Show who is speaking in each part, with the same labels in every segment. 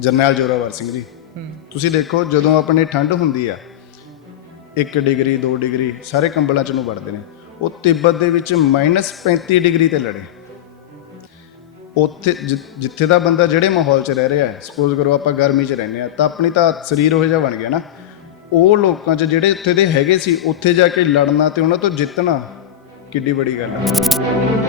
Speaker 1: ਜਰਨੈਲ ਜੋਰਾਵਰ ਸਿੰਘ ਜੀ। ਤੁਸੀਂ ਦੇਖੋ ਜਦੋਂ ਆਪਣੇ ਠੰਡ ਹੁੰਦੀ ਆ 1 ਡਿਗਰੀ 2 ਡਿਗਰੀ ਸਾਰੇ ਕੰਬਲਾਂ ਚ ਨੂੰ ਵੜਦੇ ਨੇ। ਉਹ ਤਿੱਬਤ ਦੇ ਵਿੱਚ -35 ਡਿਗਰੀ ਤੇ ਲੜੇ। ਉੱਥੇ ਜਿੱਥੇ ਦਾ ਬੰਦਾ ਜਿਹੜੇ ਮਾਹੌਲ 'ਚ ਰਹਿ ਰਿਹਾ ਹੈ ਸਪੋਜ਼ ਕਰੋ ਆਪਾਂ ਗਰਮੀ 'ਚ ਰਹਿੰਦੇ ਆ ਤਾਂ ਆਪਣੀ ਤਾਂ ਸਰੀਰ ਉਹ ਜਿਹਾ ਬਣ ਗਿਆ ਨਾ। ਉਹ ਲੋਕਾਂ 'ਚ ਜਿਹੜੇ ਉੱਥੇ ਦੇ ਹੈਗੇ ਸੀ ਉੱਥੇ ਜਾ ਕੇ ਲੜਨਾ ਤੇ ਉਹਨਾਂ ਤੋਂ ਜਿੱਤਣਾ ਕਿੱਡੀ ਬੜੀ ਗੱਲ ਹੈ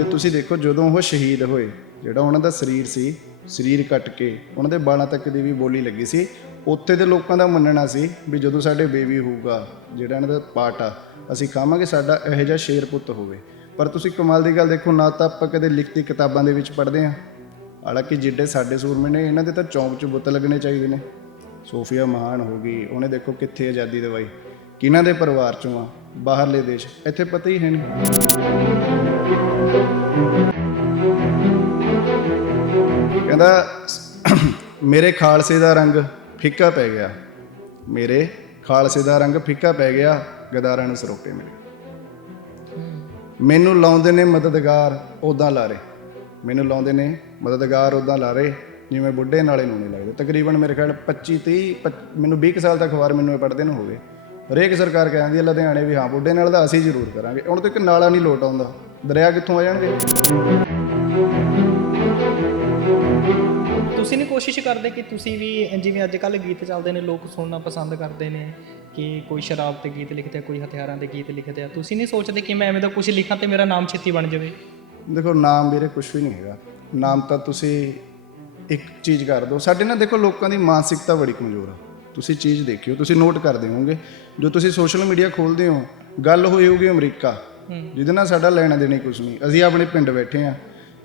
Speaker 1: ਤੇ ਤੁਸੀਂ ਦੇਖੋ ਜਦੋਂ ਉਹ ਸ਼ਹੀਦ ਹੋਏ, ਜਿਹੜਾ ਉਹਨਾਂ ਦਾ ਸਰੀਰ ਸੀ, ਸਰੀਰ ਕੱਟ ਕੇ, ਉਹਨਾਂ ਦੇ ਬਾਲਾਂ ਤੱਕ ਦੀ ਵੀ ਬੋਲੀ ਲੱਗੀ ਸੀ, ਉੱਥੇ ਦੇ ਲੋਕਾਂ ਦਾ ਮੰਨਣਾ ਸੀ ਵੀ ਜਦੋਂ ਸਾਡੇ ਬੇਬੀ ਹੋਊਗਾ, ਜਿਹੜਾ ਇਹਨਾਂ ਦਾ ਪਾਰਟ ਆ, ਅਸੀਂ ਖਾਵਾਂਗੇ, ਸਾਡਾ ਇਹੋ ਜਿਹਾ ਸ਼ੇਰ ਪੁੱਤ ਹੋਵੇ। ਪਰ ਤੁਸੀਂ ਕਮਾਲ ਦੀ ਗੱਲ ਦੇਖੋ, ਨਾ ਤਾਂ ਆਪਾਂ ਕਦੇ ਲਿਖਤੀ ਕਿਤਾਬਾਂ ਦੇ ਵਿੱਚ ਪੜ੍ਹਦੇ ਹਾਂ। ਹਾਲਾਂਕਿ ਜਿੱਡੇ ਸਾਡੇ ਸੂਰਮੇ ਨੇ, ਇਹਨਾਂ ਦੇ ਤਾਂ ਚੌਂਕ 'ਚ ਬੁੱਤ ਲੱਗਣੇ ਚਾਹੀਦੇ ਨੇ। ਸੋਫੀਆ ਮਹਾਨ ਹੋ ਗਈ, ਉਹਨੇ ਦੇਖੋ ਕਿੱਥੇ ਆਜ਼ਾਦੀ ਦਵਾਈ, ਕਿਹਨਾਂ ਦੇ ਪਰਿਵਾਰ ਚੋਂ ਆ, ਬਾਹਰਲੇ ਦੇਸ਼, ਇੱਥੇ ਪਤਾ ਹੀ ਹੈ ਨਹੀਂ ਕਹਿੰਦਾ, ਮੇਰੇ ਖਾਲਸੇ ਦਾ ਰੰਗ ਫਿੱਕਾ ਪੈ ਗਿਆ। ਮੇਰੇ ਖਾਲਸੇ ਦਾ ਰੰਗ ਫਿੱਕਾ ਪੈ ਗਿਆ, ਗਦਾਰਾਂ ਨੂੰ ਸਰੋਪੇ ਮਿਲੇ ਮੈਨੂੰ ਲਾਉਂਦੇ ਨੇ ਮਦਦਗਾਰ ਉਦਾਂ ਲਾਰੇ। ਮੈਨੂੰ ਲਾਉਂਦੇ ਨੇ ਮਦਦਗਾਰ ਉਦਾਂ ਲਾਰੇ, ਜਿਵੇਂ ਬੁੱਢੇ ਨਾਲੇ ਨੂੰ ਨਹੀਂ ਲੱਗਦੇ। ਤਕਰੀਬਨ ਮੇਰੇ ਖਿਆਲ 25 30 ਮੈਨੂੰ 20 ਕੁ ਸਾਲ ਤੱਕ ਅਖਬਾਰ ਮੈਨੂੰ ਇਹ ਪੜ੍ਹਦੇ ਨੂੰ ਹੋ ਗਏ ਹਰੇਕ ਸਰਕਾਰ ਕਹਿੰਦੀ ਹੈ, ਲੁਧਿਆਣੇ ਵੀ ਹਾਂ, ਬੁੱਢੇ ਨਾਲ ਦਾ ਅਸੀਂ ਜ਼ਰੂਰ ਕਰਾਂਗੇ। ਹੁਣ ਤੱਕ ਨਾਲਾ ਨਹੀਂ ਲੋਟ ਆਉਂਦਾ। ਦਰਿਆ ਕਿੱਥੋਂ ਆ ਜਾਣਗੇ?
Speaker 2: ਤੁਸੀਂ ਨਹੀਂ ਕੋਸ਼ਿਸ਼ ਕਰਦੇ ਕਿ ਤੁਸੀਂ ਵੀ ਜਿਵੇਂ ਅੱਜ ਕੱਲ ਗੀਤ ਚੱਲਦੇ ਨੇ ਲੋਕ ਸੁਣਨਾ ਪਸੰਦ ਕਰਦੇ ਨੇ ਕਿ ਕੋਈ ਸ਼ਰਾਬ ਤੇ ਗੀਤ ਲਿਖਦਾ ਕੋਈ ਹਥਿਆਰਾਂ ਦੇ ਗੀਤ ਲਿਖਦਾ ਤੁਸੀਂ ਨਹੀਂ ਸੋਚਦੇ ਕਿ ਮੈਂ ਐਵੇਂ ਦਾ ਕੁਝ ਲਿਖਾਂ ਤੇ ਮੇਰਾ ਨਾਮ ਛੇਤੀ ਬਣ ਜਾਵੇ?
Speaker 1: ਦੇਖੋ ਨਾਮ ਵੀਰੇ ਕੁਝ ਵੀ ਨਹੀਂ ਹੈਗਾ। ਨਾਮ ਤਾਂ ਤੁਸੀਂ ਇੱਕ ਚੀਜ਼ ਕਰ ਦਿਓ। ਸਾਡੇ ਨਾਲ ਦੇਖੋ ਲੋਕਾਂ ਦੀ ਮਾਨਸਿਕਤਾ ਬੜੀ ਕਮਜ਼ੋਰ ਆ। ਤੁਸੀਂ ਚੀਜ਼ ਦੇਖਿਓ ਤੁਸੀਂ ਨੋਟ ਕਰਦੇ ਹੋਵੋਗੇ। ਜੋ ਤੁਸੀਂ ਸੋਸ਼ਲ ਮੀਡੀਆ ਖੋਲਦੇ ਹੋ ਗੱਲ ਹੋਈ ਹੋਊਗੀ ਅਮਰੀਕਾ। ਜਿਹਦੇ ਨਾਲ ਸਾਡਾ ਲੈਣਾ ਦੇਣਾ ਹੀ ਕੁਝ ਨਹੀਂ। ਅਸੀਂ ਆਪਣੇ ਪਿੰਡ ਬੈਠੇ ਆ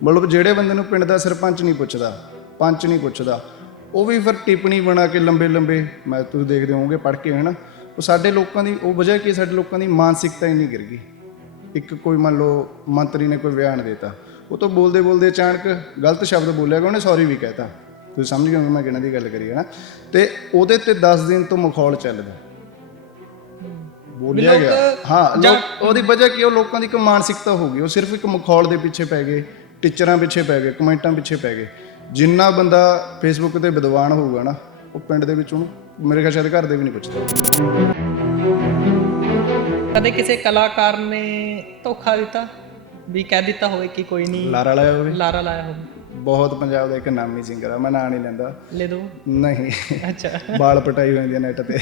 Speaker 1: ਮਤਲਬ ਜਿਹੜੇ ਬੰਦੇ ਨੂੰ ਪਿੰਡ ਦਾ ਸਰਪੰਚ ਨਹੀਂ ਪੁੱਛਦਾ, ਪੰਚ ਨਹੀਂ ਪੁੱਛਦਾ, ਉਹ ਵੀ ਫਿਰ ਟਿੱਪਣੀ ਬਣਾ ਕੇ ਲੰਬੇ ਲੰਬੇ, ਮੈਂ ਤੁਸੀਂ ਦੇਖਦੇ ਹੋਵੋਗੇ ਪੜ੍ਹ ਕੇ ਹੈ ਨਾ ਉਹ ਸਾਡੇ ਲੋਕਾਂ ਦੀ, ਉਹ ਵਜ੍ਹਾ ਕੀ ਸਾਡੇ ਲੋਕਾਂ ਦੀ ਮਾਨਸਿਕਤਾ ਹੀ ਨਹੀਂ ਗਿਰ ਗਈ। ਇੱਕ ਕੋਈ ਮੰਨ ਲਓ ਮੰਤਰੀ ਨੇ ਕੋਈ ਬਿਆਨ ਦਿੱਤਾ। ਉਹ ਤੋਂ ਬੋਲਦੇ ਬੋਲਦੇ ਅਚਾਨਕ ਗਲਤ ਸ਼ਬਦ ਬੋਲਿਆ ਗਿਆ ਉਹਨੇ ਸੌਰੀ ਵੀ ਕਹਿਤਾ। ਤੁਸੀਂ ਸਮਝ ਗਏ ਮੈਂ ਕਿਹਨਾਂ ਦੀ ਗੱਲ ਕਰੀ ਹੈ ਨਾ ਤੇ ਉਹਦੇ ਤੇ 10 ਦਿਨ ਤੋਂ ਮਖੌਲ ਚੱਲਦਾ। ਬੋਲਿਆ ਗਿਆ। ਹਾਂ ਲੋਕ ਉਹਦੀ ਵਜ੍ਹਾ ਕੀ ਉਹ ਲੋਕਾਂ ਦੀ ਇੱਕ ਮਾਨਸਿਕਤਾ ਹੋ ਗਈ। ਉਹ ਸਿਰਫ ਇੱਕ ਮਖੌਲ ਦੇ ਪਿੱਛੇ ਪੈ ਗਏ ਟੀਚਰਾਂ ਪਿੱਛੇ ਪੈ ਗਏ ਕਮੈਂਟਾਂ ਪਿੱਛੇ ਪੈ ਗਏ। ਜਿੰਨਾ ਬੰਦਾ ਫੇਸਬੁੱਕ ਤੇ ਵਿਦਵਾਨ ਹੋਊਗਾ ਨਾ ਉਹ ਪਿੰਡ ਦੇ ਵਿੱਚ ਉਹਨੂੰ ਮੇਰੇ ਖਿਆਲ ਸ਼ਾਇਦ ਘਰ ਦੇ ਵੀ ਨਹੀਂ ਪੁੱਛਦੇ।
Speaker 2: ਕਦੇ ਕਿਸੇ ਕਲਾਕਾਰ ਨੇ ਧੋਖਾ ਦਿੱਤਾ? ਵੀ ਕਹਿ ਦਿੱਤਾ ਹੋਵੇ ਕਿ ਕੋਈ ਨਹੀਂ।
Speaker 1: ਲਾਰਾ ਲਾਇਆ ਹੋਵੇ?
Speaker 2: ਲਾਰਾ ਲਾਇਆ ਹੋਵੇ।
Speaker 1: ਬਹੁਤ ਪੰਜਾਬ ਦਾ ਇੱਕ ਨਾਮੀ ਸਿੰਗਰ ਆ ਮੈਂ ਨਾਂ ਨਹੀਂ ਲੈਂਦਾ।
Speaker 2: ਲੈ ਦੋ।
Speaker 1: ਨਹੀਂ।
Speaker 2: ਅੱਛਾ।
Speaker 1: ਬਾਲ ਪਟਾਈ ਹੋਈ ਜਾਂਦੀ ਨੈਟ ਤੇ।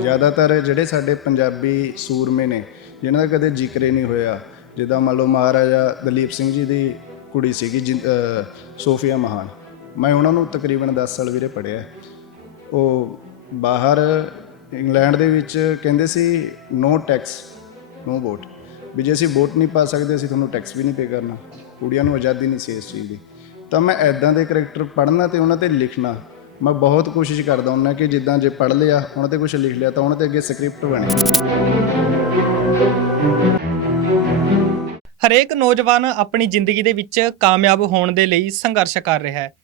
Speaker 1: ਜ਼ਿਆਦਾਤਰ ਜਿਹੜੇ ਸਾਡੇ ਪੰਜਾਬੀ ਸੂਰਮੇ ਨੇ ਜਿਨ੍ਹਾਂ ਦਾ ਕਦੇ ਜ਼ਿਕਰ ਹੀ ਨਹੀਂ ਹੋਇਆ ਜਿੱਦਾਂ ਮੰਨ ਲਓ ਮਹਾਰਾਜਾ ਦਲੀਪ ਸਿੰਘ ਜੀ ਦੀ ਕੁੜੀ ਸੀਗੀ ਸੋਫੀਆ ਮਹਾਨ। ਮੈਂ ਉਹਨਾਂ ਨੂੰ ਤਕਰੀਬਨ 10 ਸਾਲ ਵੀਰੇ ਪੜਿਆ ਉਹ ਬਾਹਰ ਇੰਗਲੈਂਡ ਦੇ ਵਿੱਚ ਕਹਿੰਦੇ ਸੀ ਨੋ ਟੈਕਸ ਨੋ ਵੋਟ ਵੀ ਜੇ ਅਸੀਂ ਵੋਟ ਨਹੀਂ ਪਾ ਸਕਦੇ, ਅਸੀਂ ਤੁਹਾਨੂੰ ਟੈਕਸ ਵੀ ਨਹੀਂ ਪੇ ਕਰਨਾ। ਕੁੜੀਆਂ ਨੂੰ ਆਜ਼ਾਦੀ ਨਹੀਂ ਸੀ ਇਸ ਚੀਜ਼ ਦੀ। ਤਾਂ ਮੈਂ ਐਦਾਂ ਦੇ ਕਰੈਕਟਰ ਪੜ੍ਹਨਾ ਤੇ ਉਹਨਾਂ ਤੇ ਲਿਖਣਾ। ਮੈਂ ਬਹੁਤ ਕੋਸ਼ਿਸ਼ ਕਰਦਾ ਹੁੰਦਾ ਕਿ ਜਿੱਦਾਂ ਜੇ ਪੜ੍ਹ ਲਿਆ, ਉਹਨਾਂ ਤੇ ਕੁਝ ਲਿਖ ਲਿਆ, ਤਾਂ ਉਹਨਾਂ ਤੇ ਅੱਗੇ ਸਕ੍ਰਿਪਟ ਬਣੇ।
Speaker 2: ਹਰੇਕ ਨੌਜਵਾਨ ਆਪਣੀ ਜ਼ਿੰਦਗੀ ਦੇ ਵਿੱਚ ਕਾਮਯਾਬ ਹੋਣ ਦੇ ਲਈ ਸੰਘਰਸ਼ ਕਰ ਰਿਹਾ ਹੈ।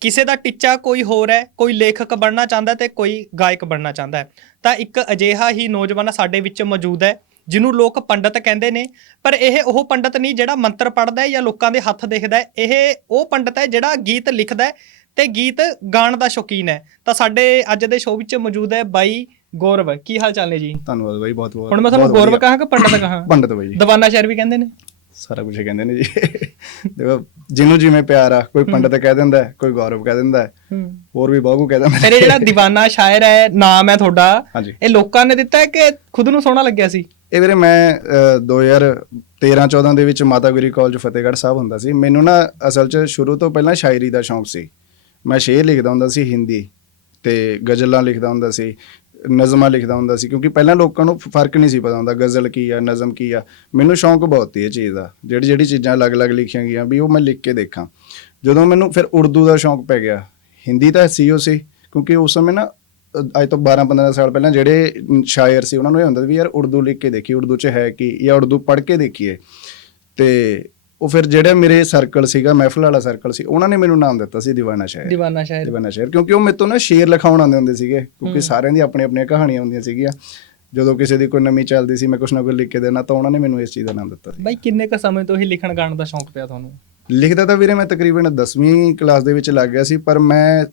Speaker 2: ਕਿਸੇ ਦਾ ਟੀਚਾ ਕੋਈ ਹੋਰ ਹੈ, ਕੋਈ ਲੇਖਕ ਬਣਨਾ ਚਾਹੁੰਦਾ ਤੇ ਕੋਈ ਗਾਇਕ ਬਣਨਾ ਚਾਹੁੰਦਾ ਹੈ। ਤਾਂ ਇੱਕ ਅਜਿਹਾ ਹੀ ਨੌਜਵਾਨ ਸਾਡੇ ਵਿੱਚ ਮੌਜੂਦ ਹੈ ਜਿਹਨੂੰ ਲੋਕ ਪੰਡਤ ਕਹਿੰਦੇ ਨੇ ਪਰ ਇਹ ਉਹ ਪੰਡਤ ਨਹੀਂ ਜਿਹੜਾ ਮੰਤਰ ਪੜ੍ਹਦਾ ਹੈ ਜਾਂ ਲੋਕਾਂ ਦੇ ਹੱਥ ਦੇਖਦਾ ਹੈ। ਇਹ ਉਹ ਪੰਡਤ ਹੈ ਜਿਹੜਾ ਗੀਤ ਲਿਖਦਾ ਹੈ ਤੇ ਗੀਤ ਗਾਣ ਦਾ ਸ਼ੌਕੀਨ ਹੈ। ਤਾਂ ਸਾਡੇ ਅੱਜ ਦੇ ਸ਼ੋਅ ਵਿੱਚ ਮੌਜੂਦ ਹੈ ਬਾਈ ਗੌਰਵ। ਕੀ ਹਾਲ ਚਾਲ ਨੇ ਜੀ?
Speaker 1: ਧੰਨਵਾਦ ਬਾਈ ਬਹੁਤ ਬਹੁਤ
Speaker 2: ਹੁਣ ਮੈਂ ਤੁਹਾਨੂੰ ਗੌਰਵ। ਕਹਾਂ ਕਿ ਪੰਡਤ ਕਹਾਂ?
Speaker 1: ਪੰਡਤ ਬਾਈ ਜੀ।
Speaker 2: ਦਵਾਨਾ ਸ਼ਹਿਰ ਵੀ ਕਹਿੰਦੇ ਨੇ।
Speaker 1: ਸਾਰਾ ਕੁਝ ਕਹਿੰਦੇ ਨੇ ਜੀ। ਦੇਖੋ ਜਿਹਨੂੰ ਜਿਵੇਂ ਪਿਆਰ ਆ ਕੋਈ ਪੰਡਤ ਕਹਿ ਦਿੰਦਾ ਕੋਈ ਗੌਰਵ ਕਹਿ ਦਿੰਦਾ ਹੋਰ ਵੀ ਕੁ ਕਹਿ ਦਿੰਦਾ
Speaker 2: ਇਹ ਜਿਹੜਾ ਦੀਵਾਨਾ ਸ਼ਾਇਰ ਹੈ ਨਾਮ ਹੈ ਤੁਹਾਡਾ ਇਹ ਲੋਕਾਂ ਨੇ ਦਿੱਤਾ ਹੈ ਕਿ ਖੁਦ ਨੂੰ ਸੋਹਣਾ ਲੱਗਿਆ ਸੀ?
Speaker 1: ਇਹ ਵੀਰੇ ਮੈਂ ਅਹ, 2013-14 ਦੇ ਵਿੱਚ ਮਾਤਾ ਗੁਰੀ ਕਾਲਜ ਫਤਿਹਗੜ੍ਹ ਸਾਹਿਬ ਹੁੰਦਾ ਸੀ। ਮੈਨੂੰ ਨਾ ਅਸਲ 'ਚ ਸ਼ੁਰੂ ਤੋਂ ਪਹਿਲਾਂ ਸ਼ਾਇਰੀ ਦਾ ਸ਼ੌਂਕ ਸੀ। ਮੈਂ ਸ਼ੇਰ ਲਿਖਦਾ ਹੁੰਦਾ ਸੀ ਹਿੰਦੀ ਤੇ ਗਜ਼ਲਾਂ ਲਿਖਦਾ ਹੁੰਦਾ ਸੀ ਨਜ਼ਮਾਂ ਲਿਖਦਾ ਹੁੰਦਾ ਸੀ ਕਿਉਂਕਿ ਪਹਿਲਾਂ ਲੋਕਾਂ ਨੂੰ ਫ਼ਰਕ ਨਹੀਂ ਸੀ ਪਤਾ ਹੁੰਦਾ ਗਜ਼ਲ ਕੀ ਆ ਨਜ਼ਮ ਕੀ ਆ। ਮੈਨੂੰ ਸ਼ੌਂਕ ਬਹੁਤ ਸੀ ਇਹ ਚੀਜ਼ ਦਾ ਜਿਹੜੀ ਜਿਹੜੀ ਚੀਜ਼ਾਂ ਅਲੱਗ-ਅਲੱਗ ਲਿਖੀਆਂ ਗਈਆਂ ਵੀ ਉਹ ਮੈਂ ਲਿਖ ਕੇ ਦੇਖਾਂ। ਜਦੋਂ ਮੈਨੂੰ ਫਿਰ ਉਰਦੂ ਦਾ ਸ਼ੌਂਕ ਪੈ ਗਿਆ ਹਿੰਦੀ ਤਾਂ ਸੀ ਉਹ ਸੀ ਕਿਉਂਕਿ ਉਸ ਸਮੇਂ ਨਾ ਅੱਜ ਤੋਂ 12-15 ਸਾਲ ਪਹਿਲਾਂ ਜਿਹੜੇ ਸ਼ਾਇਰ ਸੀ ਉਹਨਾਂ ਨੂੰ ਇਹ ਹੁੰਦਾ ਸੀ ਵੀ ਯਾਰ ਉਰਦੂ ਲਿਖ ਕੇ ਦੇਖੀ ਉਰਦੂ 'ਚ ਹੈ ਕੀ ਜਾਂ ਉਰਦੂ ਪੜ੍ਹ ਕੇ ਦੇਖੀਏ। ਤੇ ਉਹ ਫਿਰ ਜਿਹੜਾ ਮੇਰੇ ਸਰਕਲ ਸੀਗਾ ਮਹਿਫਲ ਵਾਲਾ ਸਰਕਲ ਸੀ ਉਹਨਾਂ ਨੇ ਮੈਨੂੰ ਨਾਮ ਦਿੱਤਾ ਸੀ ਦੀਵਾਨਾ ਸ਼ਾਇਰ।
Speaker 2: ਦੀਵਾਨਾ ਸ਼ਾਇਰ।
Speaker 1: ਦੀਵਾਨਾ ਸ਼ਾਇਰ ਕਿਉਂਕਿ ਉਹ ਮੇਰੇ ਤੋਂ ਨਾ ਸ਼ੇਰ ਲਿਖਾਉਣ ਆਉਂਦੇ ਹੁੰਦੇ ਸੀਗੇ ਕਿਉਂਕਿ ਸਾਰਿਆਂ ਦੀ ਆਪਣੀ ਆਪਣੀਆਂ ਕਹਾਣੀਆਂ ਹੁੰਦੀਆਂ ਸੀਗੀਆਂ। ਜਦੋਂ ਕਿਸੇ ਦੀ ਕੋਈ ਨਵੀਂ ਚੱਲਦੀ ਸੀ ਮੈਂ ਕੁਛ ਨਾ ਕੁਛ ਲਿਖ ਕੇ ਦੇਣਾ ਤਾਂ ਉਹਨਾਂ ਨੇ ਮੈਨੂੰ ਇਸ ਚੀਜ਼ ਦਾ ਨਾਮ ਦਿੱਤਾ ਸੀ।
Speaker 2: ਬਾਈ ਕਿੰਨੇ ਕ ਸਮੇਂ ਤੋਂ ਹੀ ਲਿਖਣ ਗਾਣ ਦਾ ਸ਼ੌਂਕ ਪਿਆ ਤੁਹਾਨੂੰ?
Speaker 1: ਲਿਖਦਾ ਤਾਂ ਵੀਰੇ ਮੈਂ ਤਕਰੀਬਨ 10ਵੀਂ ਕਲਾਸ ਦੇ ਵਿੱਚ ਲੱਗ ਗਿਆ ਸੀ ਪਰ ਮੈਂ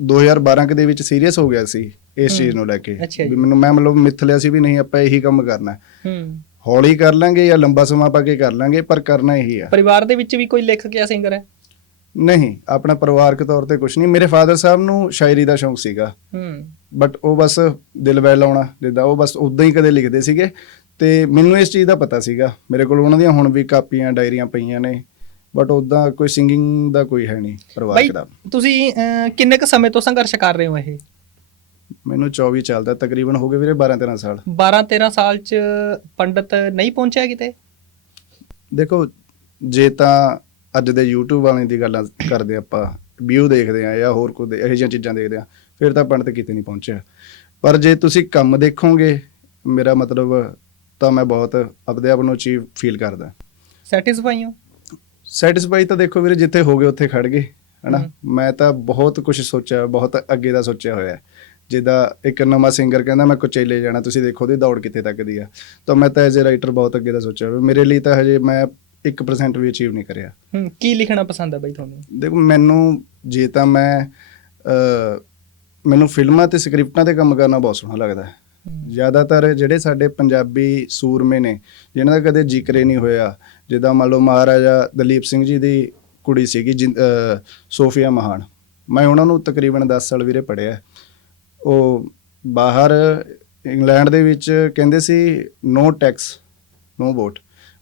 Speaker 1: 2012 ਕੁ ਦੇ ਵਿੱਚ ਸੀਰੀਅਸ ਹੋ ਗਿਆ ਸੀ ਇਸ ਚੀਜ਼ ਨੂੰ ਲੈ ਕੇ। ਵੀ ਮੈਨੂੰ ਮੈਂ ਮਤਲਬ ਮਿੱਥ ਲਿਆ ਸੀ ਵੀ ਨਹੀਂ ਆਪਾਂ ਇਹੀ ਕੰਮ ਕਰਨਾ। ਹੈ। ਹੌਲੀ ਕਰ ਲਾਂਗੇ ਜਾਂ ਲੰਬਾ ਸਮਾਂ ਪਾ ਕੇ ਕਰ ਲਾਂਗੇ ਪਰ ਕਰਨਾ ਇਹੀ ਆ।
Speaker 2: ਪਰਿਵਾਰ ਦੇ ਵਿੱਚ ਵੀ ਕੋਈ ਲੇਖਕ ਜਾਂ ਸਿੰਗਰ ਹੈ?
Speaker 1: ਨਹੀਂ ਆਪਣਾ ਪਰਿਵਾਰਕ ਤੌਰ ਤੇ ਕੁਝ ਨਹੀਂ। ਮੇਰੇ ਫਾਦਰ ਸਾਹਿਬ ਨੂੰ ਸ਼ਾਇਰੀ ਦਾ ਸ਼ੌਂਕ ਸੀਗਾ।
Speaker 2: ਹੂੰ।
Speaker 1: ਬਟ ਉਹ ਬਸ ਦਿਲ ਵੈਲ ਲਾਉਣਾ ਜਿੱਦਾਂ ਉਹ ਬਸ ਉਦਾਂ ਹੀ ਕਦੇ ਲਿਖਦੇ ਸੀਗੇ। ਤੇ ਮੈਨੂੰ ਇਸ ਚੀਜ਼ ਦਾ ਪਤਾ ਸੀਗਾ। ਮੇਰੇ ਕੋਲ ਉਹਨਾਂ ਦੀਆਂ ਹੁਣ ਵੀ ਕਾਪੀਆਂ ਡਾਇਰੀਆਂ ਪਈਆਂ ਨੇ। ਬਟ ਉਦਾਂ ਕੋਈ ਸਿੰਗਿੰਗ ਦਾ ਕੋਈ ਹੈ ਨਹੀਂ
Speaker 2: ਬਾਈ
Speaker 1: ਪਰਿਵਾਰਕ ਦਾ।
Speaker 2: ਤੁਸੀਂ ਅਹ, ਕਿੰਨੇ ਕ ਸਮੇਂ ਤੋਂ ਸੰਘਰਸ਼ ਕਰ ਰਹੇ ਹੋ ਇਹ?
Speaker 1: ਮੈਨੂੰ 24 ਚੱਲਦਾ ਤਕਰੀਬਨ ਹੋ ਗਏ ਵੀਰੇ 12 13 ਸਾਲ।
Speaker 2: 12 13 ਸਾਲ ਚ ਪੰਡਤ ਨਹੀਂ ਪਹੁੰਚਿਆ ਕਿਤੇ?
Speaker 1: ਦੇਖੋ ਜੇ ਤਾਂ ਅੱਜ ਦੇ YouTube ਵਾਲਿਆਂ ਦੀ ਗੱਲਾਂ ਕਰਦੇ ਆਪਾਂ ਵਿਊ ਦੇਖਦੇ ਆ ਜਾਂ ਹੋਰ ਕੋਈ ਇਹੋ ਜਿਹੀਆਂ ਚੀਜ਼ਾਂ ਦੇਖਦੇ ਆ ਫਿਰ ਤਾਂ ਪੰਡਤ ਕਿਤੇ ਨਹੀਂ ਪਹੁੰਚਿਆ। ਪਰ ਜੇ ਤੁਸੀਂ ਕੰਮ ਦੇਖੋਗੇ ਮੇਰਾ ਮਤਲਬ ਤਾਂ ਮੈਂ ਬਹੁਤ ਆਪਦੇ ਆਪ ਨੂੰ ਅਚੀਵ ਫੀਲ ਕਰਦਾ।
Speaker 2: ਸੈਟੀਸਫਾਈ ਹੋ?
Speaker 1: ਸੈਟੀਸਫਾਈ ਤਾਂ ਦੇਖੋ ਵੀਰੇ ਜਿੱਥੇ ਹੋ ਗਏ ਉੱਥੇ ਖੜ ਗਏ ਹਨਾ। ਮੈਂ ਤਾਂ ਬਹੁਤ ਕੁਝ ਸੋਚਿਆ ਬਹੁਤ ਅੱਗੇ ਦਾ ਸੋਚਿਆ ਹੋਇਆ। ਹੈ। ਜਿੱਦਾਂ ਇੱਕ ਨਵਾਂ ਸਿੰਗਰ ਕਹਿੰਦਾ ਮੈਂ ਕੁਚੇਲੇ ਜਾਣਾ ਤੁਸੀਂ ਦੇਖੋ ਉਹਦੀ ਦੌੜ ਕਿੱਥੇ ਤੱਕ ਦੀ ਆ। ਤਾਂ ਮੈਂ ਤਾਂ ਐਜ਼ ਅ ਰਾਈਟਰ ਬਹੁਤ ਅੱਗੇ ਦਾ ਸੋਚਿਆ। ਹੋਇਆ ਮੇਰੇ ਲਈ ਤਾਂ ਹਜੇ ਮੈਂ 1% ਵੀ ਅਚੀਵ ਨਹੀਂ ਕਰਿਆ।
Speaker 2: ਹੂੰ ਕੀ ਲਿਖਣਾ ਪਸੰਦ ਹੈ ਬਾਈ ਤੁਹਾਨੂੰ?
Speaker 1: ਦੇਖੋ ਮੈਨੂੰ ਜੇ ਤਾਂ ਮੈਂ ਅ, ਮੈਨੂੰ ਫਿਲਮਾਂ ਤੇ ਸਕ੍ਰਿਪਟਾਂ ਤੇ ਕੰਮ ਕਰਨਾ ਬਹੁਤ ਸੋਹਣਾ ਲੱਗਦਾ। ਹੈ ਜ਼ਿਆਦਾਤਰ ਜਿਹੜੇ ਸਾਡੇ ਪੰਜਾਬੀ ਸੂਰਮੇ ਨੇ ਜਿਨ੍ਹਾਂ ਦਾ ਕਦੇ ਜ਼ਿਕਰ ਹੀ ਨਹੀਂ ਹੋਇਆ ਜਿੱਦਾਂ ਮੰਨ ਲਓ ਮਹਾਰਾਜਾ ਦਲੀਪ ਸਿੰਘ ਜੀ ਦੀ ਕੁੜੀ ਸੀਗੀ ਜਿਨ- ਸੋਫੀਆ ਮਹਾਨ। ਮੈਂ ਉਹਨਾਂ ਨੂੰ ਤਕਰੀਬਨ 10 ਸਾਲ ਵੀਰੇ ਪੜਿਆ ਉਹ ਬਾਹਰ ਇੰਗਲੈਂਡ ਦੇ ਵਿੱਚ ਕਹਿੰਦੇ ਸੀ ਨੋ ਟੈਕਸ ਨੋ ਵੋਟ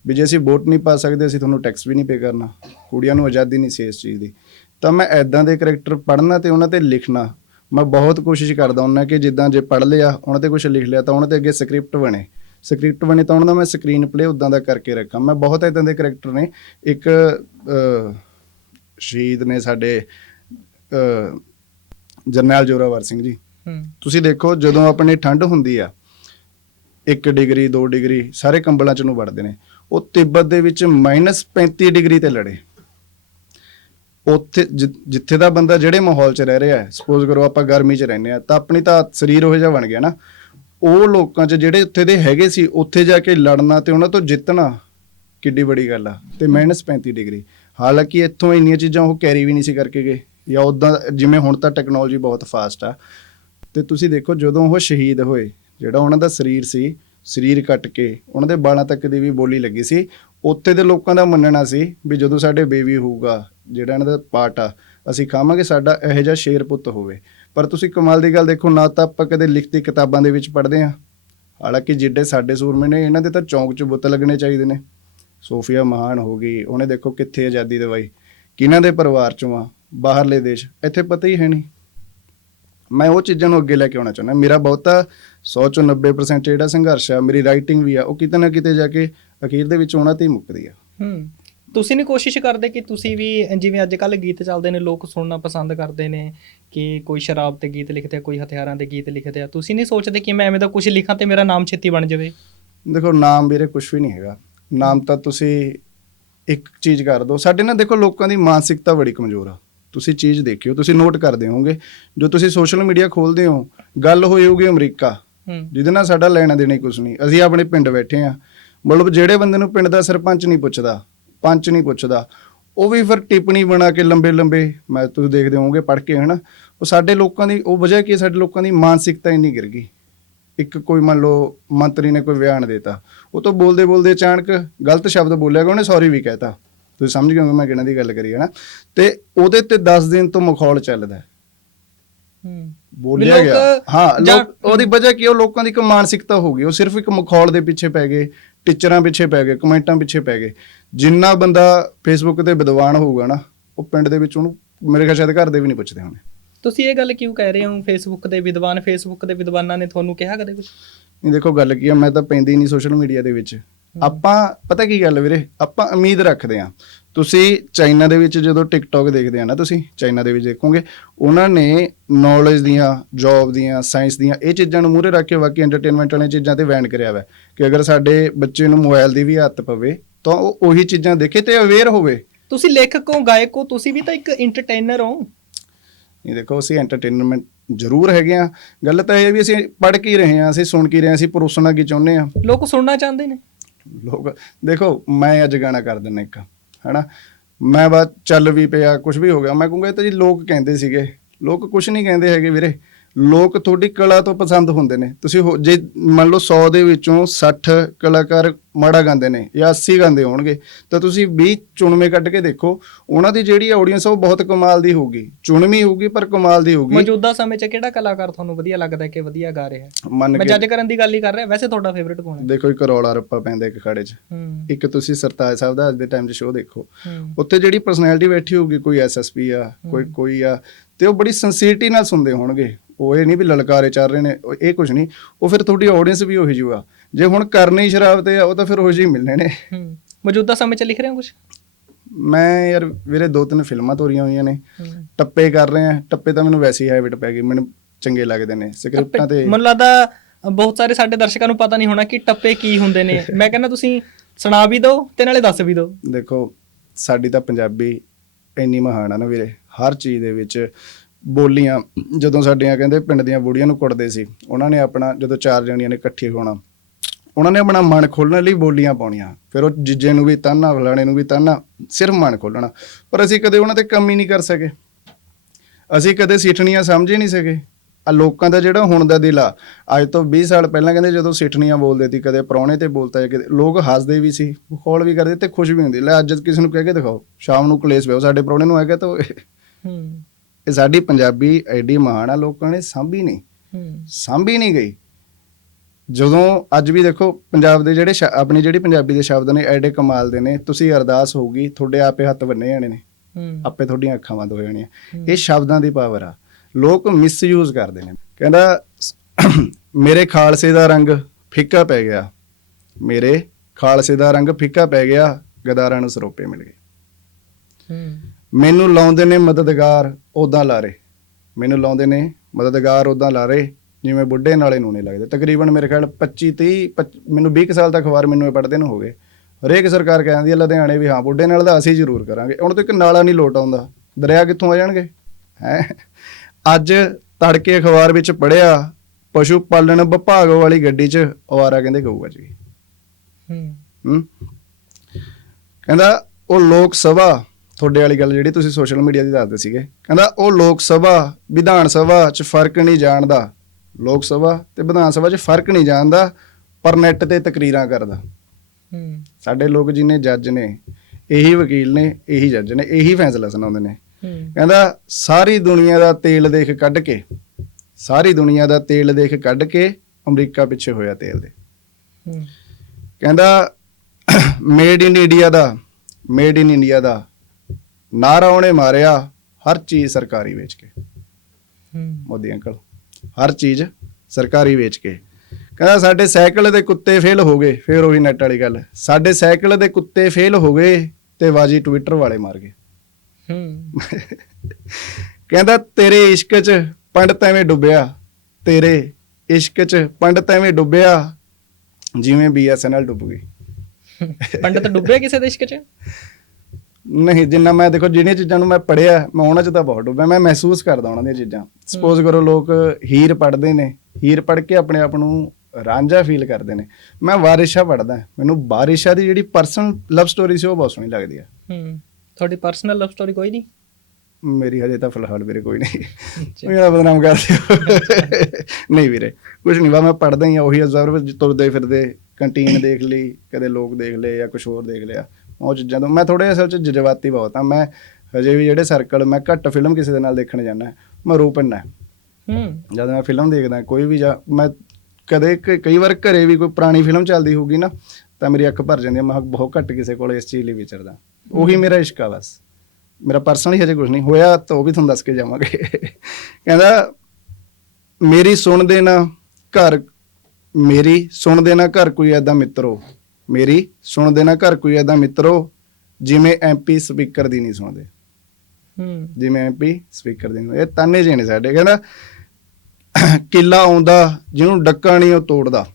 Speaker 1: ਵੀ ਜੇ ਅਸੀਂ ਵੋਟ ਨਹੀਂ ਪਾ ਸਕਦੇ, ਅਸੀਂ ਤੁਹਾਨੂੰ ਟੈਕਸ ਵੀ ਨਹੀਂ ਪੇ ਕਰਨਾ। ਕੁੜੀਆਂ ਨੂੰ ਆਜ਼ਾਦੀ ਨਹੀਂ ਸੀ ਇਸ ਚੀਜ਼ ਦੀ। ਤਾਂ ਮੈਂ ਐਦਾਂ ਦੇ ਕਰੈਕਟਰ ਪੜ੍ਹਨਾ ਤੇ ਉਹਨਾਂ ਤੇ ਲਿਖਣਾ। ਮੈਂ ਬਹੁਤ ਕੋਸ਼ਿਸ਼ ਕਰਦਾ ਹੁੰਦਾ ਕਿ ਜਿੱਦਾਂ ਜੇ ਪੜ੍ਹ ਲਿਆ, ਉਹਨਾਂ ਤੇ ਕੁਝ ਲਿਖ ਲਿਆ, ਤਾਂ ਉਹਨਾਂ ਤੇ ਅੱਗੇ ਸਕ੍ਰਿਪਟ ਬਣੇ। ਸਕ੍ਰਿਪਟ ਬਣੇ ਤਾਂ ਉਹਨਾਂ ਦਾ ਮੈਂ ਸਕਰੀਨ ਪਲੇ ਉਦਾਂ ਦਾ ਕਰਕੇ ਰੱਖਾਂ। ਮੈਂ ਬਹੁਤ ਐਦਾਂ ਦੇ ਕਰੈਕਟਰ ਨੇ। ਇੱਕ ਸ਼ਹੀਦ ਨੇ ਸਾਡੇ ਜਰਨੈਲ ਜੋਰਾਵਰ ਸਿੰਘ ਜੀ। ਤੁਸੀਂ ਦੇਖੋ ਜਦੋਂ ਆਪਣੇ ਠੰਡ ਹੁੰਦੀ ਆ 1 ਡਿਗਰੀ 2 ਡਿਗਰੀ ਸਾਰੇ ਕੰਬਲਾਂ ਚ ਨੂੰ ਵੜਦੇ ਨੇ। ਉਹ ਤਿੱਬਤ ਦੇ ਵਿੱਚ -35 ਡਿਗਰੀ ਤੇ ਲੜੇ। ਉੱਥੇ ਜਿੱਥੇ ਦਾ ਬੰਦਾ ਜਿਹੜੇ ਮਾਹੌਲ 'ਚ ਰਹਿ ਰਿਹਾ ਹੈ ਸਪੋਜ਼ ਕਰੋ ਆਪਾਂ ਗਰਮੀ 'ਚ ਰਹਿੰਦੇ ਆ ਤਾਂ ਆਪਣੀ ਤਾਂ ਸਰੀਰ ਉਹ ਜਿਹਾ ਬਣ ਗਿਆ ਨਾ। ਉਹ ਲੋਕਾਂ 'ਚ ਜਿਹੜੇ ਉੱਥੇ ਦੇ ਹੈਗੇ ਸੀ, ਉੱਥੇ ਜਾ ਕੇ ਲੜਨਾ ਤੇ ਉਹਨਾਂ ਤੋਂ ਜਿੱਤਣਾ ਕਿੱਡੀ ਬੜੀ ਗੱਲ ਆ। ਤੇ -35 ਡਿਗਰੀ। ਹਾਲਾਂਕਿ ਇੱਥੋਂ ਇੰਨੀਆਂ ਚੀਜ਼ਾਂ ਉਹ ਕੈਰੀ ਵੀ ਨਹੀਂ ਸੀ ਕਰਕੇ ਗਏ। ਜਾਂ ਉਦਾਂ ਜਿਵੇਂ ਹੁਣ ਤਾਂ ਟੈਕਨੋਲੋਜੀ ਬਹੁਤ ਫਾਸਟ ਆ। ਤੇ ਤੁਸੀਂ ਦੇਖੋ ਜਦੋਂ ਉਹ ਸ਼ਹੀਦ ਹੋਏ, ਜਿਹੜਾ ਉਹਨਾਂ ਦਾ ਸਰੀਰ ਸੀ, ਸਰੀਰ ਕੱਟ ਕੇ, ਉਹਨਾਂ ਦੇ ਬਾਲਾਂ ਤੱਕ ਦੀ ਵੀ ਬੋਲੀ ਲੱਗੀ ਸੀ, ਉੱਥੇ ਦੇ ਲੋਕਾਂ ਦਾ ਮੰਨਣਾ ਸੀ ਵੀ ਜਦੋਂ ਸਾਡੇ ਬੇਬੀ ਹੋਊਗਾ, ਜਿਹੜਾ ਇਹਨਾਂ ਦਾ ਪਾਰਟ ਆ, ਅਸੀਂ ਖਾਵਾਂਗੇ, ਸਾਡਾ ਇਹੋ ਜਿਹਾ ਸ਼ੇਰ ਪੁੱਤ ਹੋਵੇ। ਪਰ ਤੁਸੀਂ ਕਮਾਲ ਦੀ ਗੱਲ ਦੇਖੋ, ਨਾ ਤਾਂ ਆਪਾਂ ਕਦੇ ਲਿਖਤੀ ਕਿਤਾਬਾਂ ਦੇ ਵਿੱਚ ਪੜ੍ਹਦੇ ਆ ਹਾਲਾਂਕਿ ਜਿੱਡੇ ਸਾਡੇ ਸੂਰਮੇ ਨੇ, ਇਹਨਾਂ ਦੇ ਤਾਂ ਚੌਂਕ 'ਚ ਬੁੱਤ ਲੱਗਣੇ ਚਾਹੀਦੇ ਨੇ। ਸੋਫੀਆ ਮਹਾਨ ਹੋ ਗਈ, ਉਹਨੇ ਦੇਖੋ ਕਿੱਥੇ ਆਜ਼ਾਦੀ ਦਵਾਈ। ਕਿਹਨਾਂ ਦੇ ਪਰਿਵਾਰ ਚੋਂ ਆ? ਬਾਹਰਲੇ ਦੇਸ਼, ਇੱਥੇ ਪਤਾ ਹੀ ਹੈ ਨਹੀਂ। ਮੈਂ ਉਹ ਚੀਜ਼ਾਂ ਨੂੰ ਅੱਗੇ ਲੈ ਕੇ ਆਉਣਾ ਚਾਹੁੰਦਾ। ਮੇਰਾ ਬਹੁਤਾ 100 ਚੋਂ 90% ਜਿਹੜਾ ਸੰਘਰਸ਼ ਆ, ਮੇਰੀ ਰਾਈਟਿੰਗ ਵੀ ਆ, ਉਹ ਕਿਤੇ ਨਾ ਕਿਤੇ ਜਾ ਕੇ ਅਖੀਰ ਦੇ ਵਿੱਚ ਉਹਨਾਂ ਤੇ ਹੀ ਮੁੱਕਦੀ ਆ।
Speaker 2: ਹੂੰ। ਤੁਸੀਂ ਨਹੀਂ ਕੋਸ਼ਿਸ਼ ਕਰਦੇ ਕਿ ਤੁਸੀਂ ਵੀ ਜਿਵੇਂ ਅੱਜ ਕੱਲ ਗੀਤ ਚੱਲਦੇ ਨੇ ਲੋਕ ਸੁਣਨਾ ਪਸੰਦ ਕਰਦੇ ਨੇ ਕਿ ਕੋਈ ਸ਼ਰਾਬ ਤੇ ਗੀਤ ਲਿਖਦੇ ਆ ਕੋਈ ਹਥਿਆਰਾਂ ਦੇ ਗੀਤ ਲਿਖਦੇ ਆ। ਤੁਸੀਂ ਨਹੀਂ ਸੋਚਦੇ ਕਿ ਮੈਂ ਐਵੇਂ ਦਾ ਕੁਝ ਲਿਖਾਂ ਤੇ ਮੇਰਾ ਨਾਮ ਛੇਤੀ ਬਣ ਜਾਵੇ?
Speaker 1: ਦੇਖੋ ਨਾਮ ਵੀਰੇ ਕੁਝ ਵੀ ਨਹੀਂ ਹੈਗਾ। ਨਾਮ ਤਾਂ ਤੁਸੀਂ ਇੱਕ ਚੀਜ਼ ਕਰ ਦਿਓ ਸਾਡੇ ਨਾ ਦੇਖੋ ਲੋਕਾਂ ਦੀ ਮਾਨਸਿਕਤਾ ਬੜੀ ਕਮਜ਼ੋਰ ਆ। ਤੁਸੀਂ ਚੀਜ਼ ਦੇਖਿਓ ਤੁਸੀਂ ਨੋਟ ਕਰਦੇ ਹੋਵੋਗੇ। ਜੋ ਤੁਸੀਂ ਸੋਸ਼ਲ ਮੀਡੀਆ ਖੋਲਦੇ ਹੋ ਗੱਲ ਹੋਈ ਹੋਊਗੀ ਅਮਰੀਕਾ। ਜਿਹਦੇ ਨਾਲ ਸਾਡਾ ਲੈਣਾ ਦੇਣਾ ਕੁਝ ਨਹੀਂ ਅਸੀਂ ਆਪਣੇ ਪਿੰਡ ਬੈਠੇ ਆ। ਮਤਲਬ ਜਿਹੜੇ ਬੰਦੇ ਨੂੰ ਪਿੰਡ ਦਾ ਸਰਪੰਚ ਨਹੀਂ ਪੁੱਛਦਾ ਪੰਚ ਨਹੀਂ ਪੁੱਛਦਾ। ਉਹ ਵੀ ਫਿਰ ਟਿੱਪਣੀ ਬਣਾ ਕੇ ਲੰਬੇ ਲੰਬੇ ਮੈਂ ਤੁਸੀਂ ਦੇਖਦੇ ਹੋਵੋਗੇ ਪੜ੍ਹ ਕੇ ਹਨਾ। ਉਹ ਸਾਡੇ ਲੋਕਾਂ ਦੀ ਉਹ ਵਜ੍ਹਾ ਕੀ ਸਾਡੇ ਲੋਕਾਂ ਦੀ ਮਾਨਸਿਕਤਾ ਇੰਨੀ ਗਿਰ ਗਈ। ਇੱਕ ਕੋਈ ਮੰਨ ਲਓ ਮੰਤਰੀ ਨੇ ਕੋਈ ਬਿਆਨ ਦੇਤਾ। ਉਹ ਤੋਂ ਬੋਲਦੇ ਬੋਲਦੇ ਅਚਾਨਕ ਗਲਤ ਸ਼ਬਦ ਬੋਲਿਆ ਗਿਆ ਉਹਨੇ ਸੌਰੀ ਵੀ ਕਹਿਤਾ। ਤੁਸੀਂ ਸਮਝ ਗਏ ਮੈਂ ਕਿਹਨਾਂ ਦੀ ਗੱਲ ਕਰੀ ਹੈ ਨਾ ਤੇ ਉਹਦੇ ਤੇ 10 ਦਿਨ ਤੋਂ ਮਖੌਲ ਚੱਲਦਾ ਹੈ। ਬੋਲਿਆ ਗਿਆ। ਹਾਂ ਲੋਕ ਉਹਦੀ ਵਜ੍ਹਾ ਕੀ ਉਹ ਲੋਕਾਂ ਦੀ ਇੱਕ ਮਾਨਸਿਕਤਾ ਹੋ ਗਈ। ਉਹ ਸਿਰਫ ਇੱਕ ਮਖੌਲ ਦੇ ਪਿੱਛੇ ਪੈ ਗਏ। ਟੀਚਰਾਂ ਪਿੱਛੇ ਪੈ ਗਏ ਕਮੈਂਟਾਂ ਪਿੱਛੇ ਪੈ ਗਏ। ਜਿੰਨਾ ਬੰਦਾ ਫੇਸਬੁੱਕ ਤੇ ਵਿਦਵਾਨ ਹੋਊਗਾ ਨਾ ਉਹ ਪਿੰਡ ਦੇ ਵਿੱਚ ਉਹਨੂੰ ਮੇਰੇ ਖਿਆਲ ਸ਼ਾਇਦ ਘਰ ਦੇ ਵੀ ਨਹੀਂ ਪੁੱਛਦੇ ਹੋਣੇ।
Speaker 2: ਤੁਸੀਂ ਇਹ ਗੱਲ ਕਿਉਂ ਕਹਿ ਰਹੇ ਹੋ? ਫੇਸਬੁੱਕ ਦੇ ਵਿਦਵਾਨ ਫੇਸਬੁੱਕ ਦੇ ਵਿਦਵਾਨਾਂ ਨੇ ਤੁਹਾਨੂੰ ਕਿਹਾ ਕਦੇ ਕੁਝ
Speaker 1: ਨਹੀਂ ਦੇਖੋ ਗੱਲ ਕੀ ਆ ਮੈਂ ਤਾਂ ਪੈਂਦੀ ਨਹੀਂ ਸੋਸ਼ਲ ਮੀਡੀਆ ਦੇ ਵਿੱਚ। ਆਪਾਂ ਪਤਾ ਕੀ ਗੱਲ ਵੀਰੇ? ਆਪਾਂ ਉਮੀਦ ਰੱਖਦੇ ਆ ਤੁਸੀਂ ਚਾਈਨਾ ਦੇ ਵਿੱਚ ਜਦੋਂ ਟਿਕਟੌਕ ਦੇਖਦੇ ਆ ਨਾ ਤੁਸੀਂ ਚਾਈਨਾ ਦੇ ਵਿੱਚ ਦੇਖੋਗੇ ਉਹਨਾਂ ਨੇ ਨੌਲੇਜ ਦੀਆਂ ਜੌਬ ਦੀਆਂ ਸਾਇੰਸ ਦੀਆਂ ਇਹ ਚੀਜ਼ਾਂ ਨੂੰ ਮੂਹਰੇ ਰੱਖ ਕੇ ਬਾਕੀ ਐਂਟਰਟੇਨਮੈਂਟ ਵਾਲੀਆਂ ਚੀਜ਼ਾਂ ਤੇ ਬੈਨ ਕਰਿਆ ਹੋਇਆ ਹੈ ਕਿ ਅਗਰ ਸਾਡੇ ਬੱਚੇ ਨੂੰ ਮੋਬਾਈਲ ਦੀ ਵੀ ਆਦਤ ਪਵੇ ਤਾਂ ਉਹ ਉਹੀ ਚੀਜ਼ਾਂ ਦੇਖੇ ਤੇ ਅਵੇਅਰ ਹੋਵੇ।
Speaker 2: ਤੁਸੀਂ ਲੇਖਕ ਹੋ ਗਾਇਕ ਹੋ ਤੁਸੀਂ ਵੀ ਤਾਂ ਇੱਕ ਐਂਟਰਟੇਨਰ ਹੋ।
Speaker 1: ਇਹ ਦੇਖੋ ਅਸੀਂ ਐਂਟਰਟੇਨਮੈਂਟ ਜ਼ਰੂਰ ਹੈਗੇ ਆ ਗੱਲ ਤਾਂ ਇਹ ਹੈ ਵੀ ਅਸੀਂ ਪੜ੍ਹ ਕੀ ਰਹੇ ਹਾਂ ਅਸੀਂ ਸੁਣ ਕੀ ਰਹੇ ਹਾਂ ਅਸੀਂ ਪਰੋਸਣਾ ਕੀ ਚਾਹੁੰਦੇ ਆ
Speaker 2: ਲੋਕ ਸੁਣਨਾ ਚਾਹੁੰਦੇ ਨੇ।
Speaker 1: ਲੋਕ, ਦੇਖੋ, ਮੈਂ ਅੱਜ ਗਾਣਾ ਕਰ ਦਿੰਦਾ ਇੱਕ, ਹੈਨਾ? ਮੈਂ ਬਾਅਦ ਚੱਲ ਵੀ ਪਿਆ ਕੁਝ ਵੀ ਹੋ ਗਿਆ। ਮੈਂ ਕਹੂੰਗਾ, ਇਹ ਤਾਂ ਜੀ ਲੋਕ ਕਹਿੰਦੇ ਸੀਗੇ। ਲੋਕ ਕੁਝ ਨਹੀਂ ਕਹਿੰਦੇ ਹੈਗੇ ਵੀਰੇ। ਲੋਕ ਤੁਹਾਡੀ ਕਲਾ ਤੋਂ ਪਸੰਦ ਹੁੰਦੇ ਨੇ। ਤੁਸੀਂ ਹੋ- ਜੇ ਮੰਨ ਲਓ 100 ਦੇ ਵਿੱਚੋਂ 60 ਕਲਾਕਾਰ ਮਾੜਾ ਗਾਉਂਦੇ ਨੇ ਜਾਂ 80 ਗਾਉਂਦੇ ਹੋਣਗੇ ਤਾਂ ਤੁਸੀਂ 20 ਚੁਣਵੇਂ ਕੱਢ ਕੇ ਦੇਖੋ ਉਹਨਾਂ ਦੀ ਜਿਹੜੀ ਆਡੀਅנס ਉਹ ਬਹੁਤ ਕਮਾਲ ਦੀ ਹੋਊਗੀ। ਚੁਣਵੀਂ ਹੋਊਗੀ ਪਰ ਕਮਾਲ ਦੀ ਹੋਊਗੀ।
Speaker 2: ਮੌਜੂਦਾ ਸਮੇਂ 'ਚ ਕਿਹੜਾ ਕਲਾਕਾਰ ਤੁਹਾਨੂੰ ਵਧੀਆ ਲੱਗਦਾ ਹੈ ਕਿ ਵਧੀਆ ਗਾ ਰਿਹਾ ਹੈ?
Speaker 1: ਮੰਨ
Speaker 2: ਮੈਂ
Speaker 1: ਕੇ
Speaker 2: ਜੱਜ ਕਰਨ ਦੀ ਗੱਲ ਹੀ ਕਰ ਰਿਹਾ ਵੈਸੇ ਤੁਹਾਡਾ ਫੇਵਰਿਟ ਕੌਣ ਹੈ?
Speaker 1: ਦੇਖੋ ਇੱਕ ਰੌਲਾ ਰੱਪਾ ਪੈਂਦਾ ਇੱਕ ਖੜੇ 'ਚ।
Speaker 2: ਹੂੰ।
Speaker 1: ਇੱਕ ਤੁਸੀਂ ਸਰਤਾਜ ਸਾਹਿਬ ਦਾ ਅੱਜ ਦੇ ਟਾਈਮ 'ਚ ਸ਼ੋਅ ਦੇਖੋ।
Speaker 2: ਹੂੰ।
Speaker 1: ਉੱਥੇ ਜਿਹੜੀ ਪਰਸਨੈਲਿਟੀ ਬੈਠੀ ਹੋਊਗੀ ਕੋਈ ਐਸਐਸਪੀ ਆ ਕੋਈ ਕੋਈ ਆ ਤੇ ਉਹ ਬੜੀ ਸਿੰਸੀਅਰਟੀ ਨਾਲ ਸੁਣਦੇ ਹੋਣਗੇ। ਉਹ ਇਹ ਨਹੀਂ ਵੀ ਲਲਕਾਰੇ ਚੱਲ ਰਹੇ ਨੇ ਉਹ ਇਹ ਕੁਝ ਨਹੀਂ। ਉਹ ਫਿਰ ਤੁਹਾਡੀ ਆਡੀਅנס ਵੀ ਉਹੀ ਜੂਆ ਜੇ ਹੁਣ ਕਰਨੇ ਸ਼ਰਾਬ ਤੇ ਆ ਉਹ ਤਾਂ ਫਿਰ ਉਹੀ ਜਿਹੇ ਮਿਲਣੇ ਨੇ।
Speaker 2: ਮੌਜੂਦਾ ਸਮੇਂ 'ਚ ਲਿਖ ਰਹੇ ਹੋ ਕੁਝ
Speaker 1: ਮੈਂ ਯਾਰ ਵੀਰੇ ਦੋ ਤਿੰਨ ਫਿਲਮਾਂ ਤੋਰੀਆਂ ਹੋਈਆਂ ਨੇ। ਟੱਪੇ ਕਰ ਰਹੇ ਆ। ਟੱਪੇ ਤਾਂ ਮੈਨੂੰ ਵੈਸੇ ਹੀ ਹੈਬਿਟ ਪੈ ਗਈ ਮੈਨੂੰ ਚੰਗੇ ਲੱਗਦੇ ਨੇ। ਸਕ੍ਰਿਪਟਾਂ ਤੇ
Speaker 2: ਮੈਨੂੰ ਲੱਗਦਾ ਬਹੁਤ ਸਾਰੇ ਸਾਡੇ ਦਰਸ਼ਕਾਂ ਨੂੰ ਪਤਾ ਨਹੀਂ ਹੋਣਾ ਕਿ ਟੱਪੇ ਕੀ ਹੁੰਦੇ ਨੇ। ਮੈਂ ਕਹਿੰਦਾ ਤੁਸੀਂ ਸੁਣਾ ਵੀ ਦਿਓ ਤੇ ਨਾਲੇ ਦੱਸ ਵੀ ਦਿਓ।
Speaker 1: ਦੇਖੋ ਸਾਡੀ ਤਾਂ ਪੰਜਾਬੀ ਇੰਨੀ ਮਹਾਨ ਆ ਨਾ ਵੀਰੇ। ਹਰ ਚੀਜ਼ ਦੇ ਵਿੱਚ ਬੋਲੀਆਂ ਜਦੋਂ ਸਾਡੀਆਂ ਕਹਿੰਦੇ ਪਿੰਡ ਦੀਆਂ ਬੁੜੀਆਂ ਨੂੰ ਕੁੱਟਦੇ ਸੀ, ਉਹਨਾਂ ਨੇ ਆਪਣਾ ਜਦੋਂ ਚਾਰ ਜਣੀਆਂ ਨੇ ਇਕੱਠੀ ਹੋਣਾ, ਉਹਨਾਂ ਨੇ ਆਪਣਾ ਮਨ ਖੋਲਣ ਲਈ ਬੋਲੀਆਂ ਪਾਉਣੀਆਂ, ਫਿਰ ਉਹ ਜੀਜੇ ਨੂੰ ਵੀ ਤਾਨਾ, ਫਲਾਣੇ ਨੂੰ ਵੀ ਤਾਨਾ, ਸਿਰਫ ਮਨ ਖੋਲਣਾ ਪਰ ਅਸੀਂ ਕਦੇ ਉਹਨਾਂ ਤੇ ਕੰਮ ਹੀ ਨਹੀਂ ਕਰ ਸਕੇ। ਅਸੀਂ ਕਦੇ ਸਿੱਠਣੀਆਂ ਸਮਝ ਹੀ ਨਹੀਂ ਸਕੇ। ਆ ਲੋਕਾਂ ਦਾ ਜਿਹੜਾ ਹੁਣ ਦਾ ਦਿਲ ਆ, ਅੱਜ ਤੋਂ 20 ਸਾਲ ਪਹਿਲਾਂ ਕਹਿੰਦੇ ਜਦੋਂ ਸਿੱਠਣੀਆਂ ਬੋਲਦੇ ਸੀ, ਕਦੇ ਪ੍ਰਾਹੁਣੇ ਤੇ ਬੋਲਤਾ ਜਾਂ ਕਿਤੇ, ਲੋਕ ਹੱਸਦੇ ਵੀ ਸੀ, ਖੋਲ ਵੀ ਕਰਦੇ ਤੇ ਖੁਸ਼ ਵੀ ਹੁੰਦੇ। ਲੈ ਅੱਜ ਕਿਸੇ ਨੂੰ ਕਹਿ ਕੇ ਦਿਖਾਓ, ਸ਼ਾਮ ਨੂੰ ਕਲੇਸ਼ ਪਿਆ ਸਾਡੇ ਪ੍ਰਾਹੁਣੇ ਨੂੰ ਹੈਗਾ ਤਾਂ
Speaker 2: ਹੂੰ।
Speaker 1: ਇਹ ਸਾਡੀ ਪੰਜਾਬੀ ਐਡੀ ਮਹਾਨ ਆ ਲੋਕਾਂ ਨੇ ਸਾਂਭੀ ਨਹੀਂ।
Speaker 2: ਹੂੰ।
Speaker 1: ਸਾਂਭੀ ਨਹੀਂ ਗਈ। ਜਦੋਂ ਅੱਜ ਵੀ ਦੇਖੋ ਪੰਜਾਬ ਦੇ ਜਿਹੜੇ ਆਪਣੀ ਜਿਹੜੀ ਪੰਜਾਬੀ ਦੇ ਸ਼ਬਦ ਨੇ ਐਡੇ ਕਮਾਲ ਦੇ ਨੇ ਤੁਸੀਂ ਅਰਦਾਸ ਹੋਊਗੀ ਤੁਹਾਡੇ ਆਪੇ ਹੱਥ ਬੰਨੇ ਜਾਣੇ ਨੇ।
Speaker 2: ਹੂੰ।
Speaker 1: ਆਪੇ ਤੁਹਾਡੀਆਂ ਅੱਖਾਂ ਬੰਦ ਹੋ ਜਾਣੀਆਂ। ਇਹ ਸ਼ਬਦਾਂ ਦੀ ਪਾਵਰ ਆ। ਲੋਕ ਮਿਸਯੂਜ਼ ਕਰਦੇ ਨੇ। ਕਹਿੰਦਾ ਮੇਰੇ ਖਾਲਸੇ ਦਾ ਰੰਗ ਫਿੱਕਾ ਪੈ ਗਿਆ। ਮੇਰੇ ਖਾਲਸੇ ਦਾ ਰੰਗ ਫਿੱਕਾ ਪੈ ਗਿਆ ਗਦਾਰਾਂ ਨੂੰ ਸਰੋਪੇ ਮਿਲ ਗਏ।
Speaker 2: ਹੂੰ।
Speaker 1: ਮੈਨੂੰ ਲਾਉਂਦੇ ਨੇ ਮਦਦਗਾਰ ਉਦਾਂ ਲਾਰੇ। ਮੈਨੂੰ ਲਾਉਂਦੇ ਨੇ ਮਦਦਗਾਰ ਉਦਾਂ ਲਾਰੇ ਜਿਵੇਂ ਬੁੱਢੇ ਨਾਲੇ ਨੂੰ ਨਹੀਂ ਲੱਗਦੇ। ਤਕਰੀਬਨ ਮੇਰੇ ਖਿਆਲ 25 30 ਮੈਨੂੰ 20 ਕੁ ਸਾਲ ਤੱਕ ਅਖਬਾਰ ਮੈਨੂੰ ਇਹ ਪੜ੍ਹਦੇ ਨੂੰ ਹੋ ਗਏ। ਹਰੇਕ ਸਰਕਾਰ ਕਹਿੰਦੀ ਹੈ ਲੁਧਿਆਣੇ ਵੀ ਹਾਂ ਬੁੱਢੇ ਨਾਲ ਦਾ ਅਸੀਂ ਜ਼ਰੂਰ ਕਰਾਂਗੇ। ਹੁਣ ਤੋਂ ਇੱਕ ਨਾਲਾ ਨਹੀਂ ਲੋਟ ਆਉਂਦਾ। ਦਰਿਆ ਕਿੱਥੋਂ ਆ ਜਾਣਗੇ? ਹੈ? ਅੱਜ ਤੜਕੇ ਅਖਬਾਰ ਵਿੱਚ ਪੜਿਆ ਪਸ਼ੂ ਪਾਲਣ ਵਿਭਾਗ ਵਾਲੀ ਗੱਡੀ 'ਚ ਅਵਾਰਾ ਕਹਿੰਦੇ ਗਊਗਾ ਜੀ
Speaker 2: ਹੂੰ।
Speaker 1: ਹੂੰ? ਕਹਿੰਦਾ ਉਹ ਲੋਕ ਸਭਾ ਤੁਹਾਡੇ ਵਾਲੀ ਗੱਲ ਜਿਹੜੀ ਤੁਸੀਂ ਸੋਸ਼ਲ ਮੀਡੀਆ ਦੀ ਦੱਸਦੇ ਸੀਗੇ। ਕਹਿੰਦਾ ਉਹ ਲੋਕ ਸਭਾ ਵਿਧਾਨ ਸਭਾ 'ਚ ਫ਼ਰਕ ਨਹੀਂ ਜਾਣਦਾ। ਲੋਕ ਸਭਾ ਤੇ ਵਿਧਾਨ ਸਭਾ 'ਚ ਫ਼ਰਕ ਨਹੀਂ ਜਾਣਦਾ ਪਰ ਨੈਟ ਤੇ ਤਕਰੀਰਾਂ ਕਰਦਾ।
Speaker 2: ਹੂੰ।
Speaker 1: ਸਾਡੇ ਲੋਕ ਜਿੰਨੇ ਜੱਜ ਨੇ ਇਹੀ ਵਕੀਲ ਨੇ ਇਹੀ ਜੱਜ ਨੇ ਇਹੀ ਫੈਸਲਾ ਸੁਣਾਉਂਦੇ ਨੇ। ਕਹਿੰਦਾ ਸਾਰੀ ਦੁਨੀਆ ਦਾ ਤੇਲ ਦੇਖ ਕੱਢ ਕੇ ਸਾਰੀ ਦੁਨੀਆ ਦਾ ਤੇਲ ਦੇਖ ਕੱਢ ਕੇ ਅਮਰੀਕਾ ਪਿੱਛੇ ਹੋਇਆ ਤੇਲ ਦੇ। ਕਹਿੰਦਾ ਮੇਡ ਇਨ ਇੰਡੀਆ ਦਾ ਮੇਡ ਇਨ ਇੰਡੀਆ ਦਾ ਨਾਰਾ ਉਹਨੇ ਮਾਰਿਆ ਹਰ ਚੀਜ਼ ਸਰਕਾਰੀ ਵੇਚ ਕੇ।
Speaker 2: ਹੂੰ।
Speaker 1: ਮੋਦੀ ਅੰਕਲ ਹਰ ਚੀਜ਼ ਸਰਕਾਰੀ ਵੇਚ ਕੇ। ਕਹਿੰਦਾ ਸਾਡੇ ਸਾਈਕਲ ਦੇ ਕੁੱਤੇ ਫੇਲ ਹੋ ਗਏ। ਫੇਰ ਉਹੀ ਨੈਟ ਵਾਲੀ ਗੱਲ। ਸਾਡੇ ਸਾਈਕਲ ਦੇ ਕੁੱਤੇ ਫੇਲ ਹੋ ਗਏ ਤੇ ਬਾਜੀ ਟਵਿੱਟਰ ਵਾਲੇ ਮਾਰ ਗਏ।
Speaker 2: ਹੂੰ।
Speaker 1: ਕਹਿੰਦਾ ਤੇਰੇ ਇਸ਼ਕ 'ਚ ਪੰਡਤ ਐਵੇਂ ਡੁੱਬਿਆ। ਤੇਰੇ ਇਸ਼ਕ 'ਚ ਪੰਡਤ ਐਵੇਂ ਡੁੱਬਿਆ ਜਿਵੇਂ ਬੀਐਸਐਨਐਲ ਡੁੱਬ ਗਈ।
Speaker 2: ਪੰਡਤ ਡੁੱਬਿਆ ਕਿਸੇ ਦੇਸ਼ 'ਚ?
Speaker 1: ਨਹੀਂ ਜਿੰਨਾ ਮੈਂ ਦੇਖੋ ਜਿਹੜੀਆਂ ਚੀਜ਼ਾਂ ਨੂੰ ਮੈਂ ਪੜਿਆ ਮੈਂ ਉਹਨਾਂ 'ਚ ਤਾਂ ਬਹੁਤ ਡੁੱਬਿਆ ਮੈਂ ਮਹਿਸੂਸ ਕਰਦਾ ਉਹਨਾਂ ਦੀਆਂ ਚੀਜ਼ਾਂ। ਸਪੋਜ਼ ਕਰੋ ਲੋਕ ਹੀਰ ਪੜ੍ਹਦੇ ਨੇ ਹੀਰ ਪੜ੍ਹ ਕੇ ਆਪਣੇ ਆਪ ਨੂੰ ਰਾਂਝਾ ਫੀਲ ਕਰਦੇ ਨੇ। ਮੈਂ ਵਾਰਿਸ਼ਾ ਪੜ੍ਹਦਾ ਮੈਨੂੰ ਵਾਰਿਸ਼ਾ ਦੀ ਜਿਹੜੀ ਪਰਸਨਲ ਲਵ ਸਟੋਰੀ ਸੀ ਉਹ ਬਹੁਤ ਸੋਹਣੀ ਲੱਗਦੀ ਆ।
Speaker 2: ਹੂੰ ਤੁਹਾਡੀ ਪਰਸਨਲ ਲਵ ਸਟੋਰੀ ਕੋਈ ਨਹੀਂ
Speaker 1: ਮੇਰੀ ਹਜੇ ਤਾਂ ਫਿਲਹਾਲ ਵੀਰੇ ਕੋਈ ਨਹੀਂ। ਮੇਰਾ ਬਦਨਾਮ ਕਰਦੇ ਨਹੀਂ ਵੀਰੇ ਕੁਝ ਨਹੀਂ ਵਾ ਮੈਂ ਪੜਦਾ ਹੀ ਆ ਉਹੀ ਅਬਜ਼ਰਵ ਤੁਰਦੇ ਫਿਰਦੇ ਕੰਟੀਨ ਦੇਖ ਲਈ ਕਦੇ ਲੋਕ ਦੇਖ ਲਏ ਜਾਂ ਕੁਝ ਹੋਰ ਦੇਖ ਲਿਆ। ਉਹ ਚੀਜ਼ਾਂ ਤੋਂ। ਮੈਂ ਥੋੜੇ ਅਸਲ ਚ ਜਜ਼ਬਾਤੀ ਬਹੁਤ ਆ ਮੈਂ ਹਜੇ ਵੀ ਜਿਹੜੇ ਸਰਕਲ ਮੈਂ ਘੱਟ ਫਿਲਮ ਕਿਸੇ ਦੇ ਨਾਲ ਦੇਖਣ ਜਾਂਦਾ ਮੈਂ ਰੋ ਪੈਂਦਾ
Speaker 2: ਹੂੰ।
Speaker 1: ਜਦ ਮੈਂ ਫਿਲਮ ਦੇਖਦਾ ਕੋਈ ਵੀ ਜਾਂ ਮੈਂ ਕਦੇ ਕਈ ਵਾਰ ਘਰੇ ਵੀ ਕੋਈ ਪੁਰਾਣੀ ਫਿਲਮ ਚੱਲਦੀ ਹੋਊਗੀ ਨਾ ਤਾਂ ਮੇਰੀ ਅੱਖ ਭਰ ਜਾਂਦੀ ਆ ਮੈਂ ਬਹੁਤ ਘੱਟ ਕਿਸੇ ਕੋਲ ਇਸ ਚੀਜ਼ ਲਈ ਵਿਚਰਦਾ। ਉਹੀ ਮੇਰਾ ਇਸ਼ਕ ਆ ਬਸ। ਮੇਰਾ ਪਰਸਨਲੀ ਹਜੇ ਕੁਝ ਨਹੀਂ। ਹੋਇਆ ਤਾਂ ਉਹ ਵੀ ਤੁਹਾਨੂੰ ਦੱਸ ਕੇ ਜਾਵਾਂਗੇ। ਕਹਿੰਦਾ ਮੇਰੀ ਸੁਣ ਨਾ ਘਰ ਮੇਰੀ ਸੁਣ ਦੇ ਨਾ ਘਰ ਕੋਈ ਐਦਾ ਮਿੱਤਰੋ ਮੇਰੀ ਸੁਣ ਦੇ ਨਾ ਘਰ ਕੋਈ ਐਦਾ ਮਿੱਤਰੋ ਜਿਵੇਂ ਐਮਪੀ ਸਪੀਕਰ ਦੀ ਨਹੀਂ ਸੁਣਦੇ।
Speaker 2: ਹੂੰ।
Speaker 1: ਜਿਵੇਂ ਐਮਪੀ ਸਪੀਕਰ ਦੇ ਇਹ ਤਾਨੇ ਜਿਹੇ ਨੇ ਸਾਡੇ ਕਹਿੰਦਾ ਕਿੱਲਾ ਆਉਂਦਾ ਜਿਹਨੂੰ ਡੱਕਾ ਨਹੀਂ ਉਹ ਤੋੜਦਾ।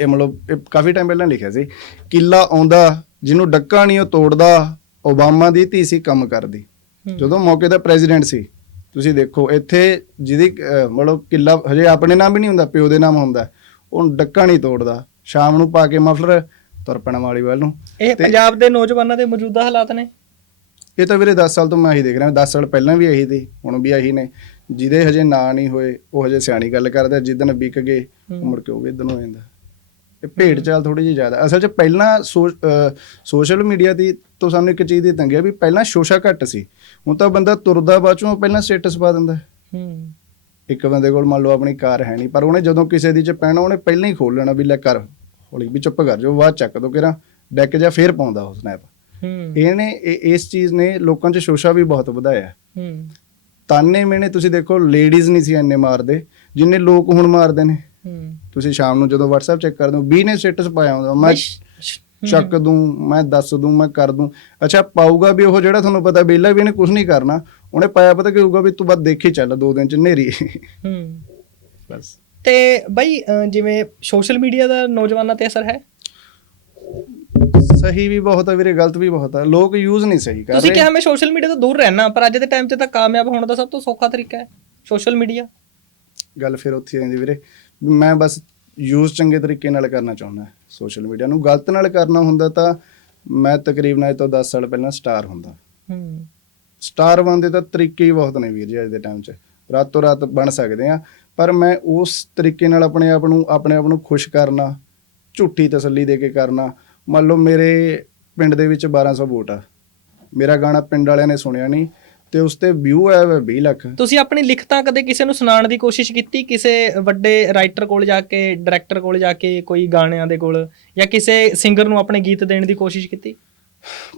Speaker 1: ਇਹ ਮਤਲਬ ਇਹ ਕਾਫੀ ਟਾਈਮ ਪਹਿਲਾਂ ਲਿਖਿਆ ਸੀ। ਕਿੱਲਾ ਆਉਂਦਾ ਜਿਹਨੂੰ ਡੱਕਾ ਨਹੀਂ ਉਹ ਤੋੜਦਾ ਓਬਾਮਾ ਦੀ ਧੀ ਸੀ ਕੰਮ ਕਰਦੀ। ਜਦੋਂ ਮੌਕੇ ਦਾ ਪ੍ਰੈਜ਼ੀਡੈਂਟ ਸੀ ਤੁਸੀਂ ਦੇਖੋ ਇੱਥੇ ਜਿਹਦੀ ਮਤਲਬ ਕਿੱਲਾ ਹਜੇ ਆਪਣੇ ਨਾਮ ਵੀ ਨਹੀਂ ਹੁੰਦਾ ਪਿਓ ਦੇ ਨਾਮ ਹੁੰਦਾ। ਉਹ ਡੱਕਾ ਨਹੀਂ ਤੋੜਦਾ। ਸ਼ਾਮ ਨੂੰ ਪਾ ਕੇ ਮਫਲਰ ਤੁਰ ਪੈਣਾ ਮਾਲੀ ਵੱਲ ਨੂੰ।
Speaker 2: ਇਹ ਪੰਜਾਬ ਦੇ ਨੌਜਵਾਨਾਂ ਦੇ ਮੌਜੂਦਾ ਹਾਲਾਤ ਨੇ।
Speaker 1: ਇਹ ਤਾਂ ਵੀਰੇ 10 ਸਾਲ ਤੋਂ ਮੈਂ ਇਹੀ ਦੇਖ ਰਿਹਾ 10 ਸਾਲ ਪਹਿਲਾਂ ਵੀ ਇਹੀ ਸੀ ਹੁਣ ਵੀ ਇਹੀ ਨੇ। ਜਿਹਦੇ ਹਜੇ ਨਾਂ ਨਹੀਂ ਹੋਏ ਉਹ ਹਜੇ ਸਿਆਣੀ ਗੱਲ ਕਰਦਾ ਜਿੱਦਣ ਵਿਕ ਗਏ ਮੁੜ ਕੇ ਉਹ ਵੀ ਹੋ ਜਾਂਦਾ। ਇਹ ਭੇਡ ਚਾਲ ਥੋੜੀ ਜਿਹੀ ਜ਼ਿਆਦਾ। ਅਸਲ 'ਚ ਪਹਿਲਾਂ ਸੋਸ਼ਲ ਮੀਡੀਆ ਦੀ ਤੋਂ ਸਾਨੂੰ ਇੱਕ ਚੀਜ਼ ਦੀ ਤੰਗੀ ਆ ਵੀ ਪਹਿਲਾਂ ਸ਼ੋਸ਼ਾ ਘੱਟ ਸੀ। ਹੁਣ ਤਾਂ ਬੰਦਾ ਤੁਰਦਾ ਬਾਅਦੋਂ ਪਹਿਲਾਂ ਸਟੇਟਸ ਪਾ ਦਿੰਦਾ।
Speaker 2: ਹੂੰ।
Speaker 1: ਇੱਕ ਬੰਦੇ ਕੋਲ ਮੰਨ ਲਓ ਆਪਣੀ ਕਾਰ ਹੈ ਨਹੀਂ ਪਰ ਉਹਨੇ ਜਦੋਂ ਕਿਸੇ ਦੀ ਚ ਪੈਣਾ ਉਹਨੇ ਪਹਿਲਾਂ ਹੀ ਖੋਲ ਲੈਣਾ ਵੀ ਲੈ ਕਰ। ਹੌਲੀ ਵੀ ਚੁੱਪ ਕਰ ਜਾਓ ਬਾਅਦ ਚੱਕ ਦੋ ਕਿਰਾ ਡੈਕ ਜਾਂ ਫੇਰ ਪਾਉਂਦਾ ਉਹ ਸਨੈਪ
Speaker 2: ਹੂੰ।
Speaker 1: ਇਹਨੇ ਇਹ- ਇਸ ਚੀਜ਼ ਨੇ ਲੋਕਾਂ 'ਚ ਸ਼ੋਸ਼ਾ ਵੀ ਬਹੁਤ ਵਧਾਇਆ।
Speaker 2: ਹੂੰ।
Speaker 1: ਤਾਨੇ ਮੇਨੇ ਤੁਸੀਂ ਦੇਖੋ ਲੇਡੀਜ਼ ਨਹੀਂ ਸੀ ਇੰਨੇ ਮਾਰਦੇ ਜਿੰਨੇ ਲੋਕ ਹੁਣ ਮਾਰਦੇ ਨੇ।
Speaker 2: ਹੂੰ।
Speaker 1: ਤੁਸੀਂ ਸ਼ਾਮ ਨੂੰ ਜਦੋਂ WhatsApp ਚੈੱਕ ਕਰਦੇ ਹੋ 20 ਨੇ ਸਟੇਟਸ ਪਾਇਆ ਹੁੰਦਾ ਮੈਂ ਚੱਕ ਦੂੰ ਮੈਂ ਦੱਸ ਦੂੰ ਮੈਂ ਕਰ ਦੂੰ। ਅੱਛਾ ਪਾਊਗਾ ਵੀ ਉਹ ਜਿਹੜਾ ਤੁਹਾਨੂੰ ਪਤਾ ਵਿਹਲਾ ਵੀ ਇਹਨੇ ਕੁਝ ਨਹੀਂ ਕਰਨਾ ਉਹਨੇ ਪਾਇਆ ਪਤਾ ਕੀ ਹੋਊਗਾ ਵੀ ਤੂੰ ਬਸ ਦੇਖੀ ਚੱਲ ਦੋ ਦਿਨ ਚ ਨੇਰੀ
Speaker 2: ਹੂੰ।
Speaker 1: ਬਸ।
Speaker 2: ਤੇ ਬਈ ਜਿਵੇਂ ਸੋਸ਼ਲ ਮੀਡੀਆ ਦਾ ਨੌਜਵਾਨਾਂ ਤੇ ਅਸਰ ਹੈ?
Speaker 1: ਸਹੀ ਵੀ ਬਹੁਤ ਹੈ ਵੀਰੇ ਗਲਤ ਵੀ ਬਹੁਤ ਹੈ ਲੋਕ ਯੂਜ਼ ਨਹੀਂ ਸਹੀ ਕਰ
Speaker 2: ਤੁਸੀਂ ਕਿਹਾ ਮੈਂ ਸੋਸ਼ਲ ਮੀਡੀਆ ਤੋਂ ਦੂਰ ਰਹਿਣਾ ਪਰ ਅੱਜ ਦੇ ਟਾਈਮ 'ਚ ਤਾਂ ਕਾਮਯਾਬ ਹੋਣ ਦਾ ਸਭ ਤੋਂ ਸੌਖਾ ਤਰੀਕਾ ਹੈ ਸੋਸ਼ਲ ਮੀਡੀਆ
Speaker 1: ਗੱਲ ਫਿਰ ਉੱਥੇ ਆ ਜਾਂਦੀ ਵੀਰੇ। ਮੈਂ ਬਸ ਯੂਜ਼ ਚੰਗੇ ਤਰੀਕੇ ਨਾਲ ਕਰਨਾ ਚਾਹੁੰਦਾ ਸੋਸ਼ਲ ਮੀਡੀਆ ਨੂੰ। ਗਲਤ ਨਾਲ ਕਰਨਾ ਹੁੰਦਾ ਤਾਂ ਮੈਂ ਤਕਰੀਬਨ ਅੱਜ ਤੋਂ 10 ਸਾਲ ਪਹਿਲਾਂ ਸਟਾਰ ਹੁੰਦਾ।
Speaker 2: ਹੂੰ।
Speaker 1: ਸਟਾਰ ਬਣਦੇ ਤਾਂ ਤਰੀਕੇ ਹੀ ਬਹੁਤ ਨੇ ਵੀਰ ਜੀ ਅੱਜ ਦੇ ਟਾਈਮ 'ਚ। ਰਾਤੋਂ ਰਾਤ ਬਣ ਸਕਦੇ ਆ। ਪਰ ਮੈਂ ਉਸ ਤਰੀਕੇ ਨਾਲ ਆਪਣੇ ਆਪ ਨੂੰ ਆਪਣੇ ਆਪ ਨੂੰ ਖੁਸ਼ ਕਰਨਾ ਝੂਠੀ ਤਸੱਲੀ ਦੇ ਕੇ ਕਰਨਾ। ਮੰਨ ਲਓ ਮੇਰੇ ਪਿੰਡ ਦੇ ਵਿੱਚ 1200 ਵੋਟ ਆ। ਮੇਰਾ ਗਾਣਾ ਪਿੰਡ ਵਾਲਿਆਂ ਨੇ ਸੁਣਿਆ ਨਹੀਂ ਤੇ ਉਸ ਤੇ ਵਿਊ ਆਇਆ ਹੋਇਆ 20 ਲੱਖ।
Speaker 2: ਤੁਸੀਂ ਆਪਣੀ ਲਿਖਤਾਂ ਕਦੇ ਕਿਸੇ ਨੂੰ ਸੁਣਾਉਣ ਦੀ ਕੋਸ਼ਿਸ਼ ਕੀਤੀ? ਕਿਸੇ ਵੱਡੇ ਰਾਈਟਰ ਕੋਲ ਜਾ ਕੇ ਡਾਇਰੈਕਟਰ ਕੋਲ ਜਾ ਕੇ ਕੋਈ ਗਾਣਿਆਂ ਦੇ ਕੋਲ ਜਾਂ ਕਿਸੇ ਸਿੰਗਰ ਨੂੰ ਆਪਣੇ ਗੀਤ ਦੇਣ ਦੀ ਕੋਸ਼ਿਸ਼ ਕੀਤੀ?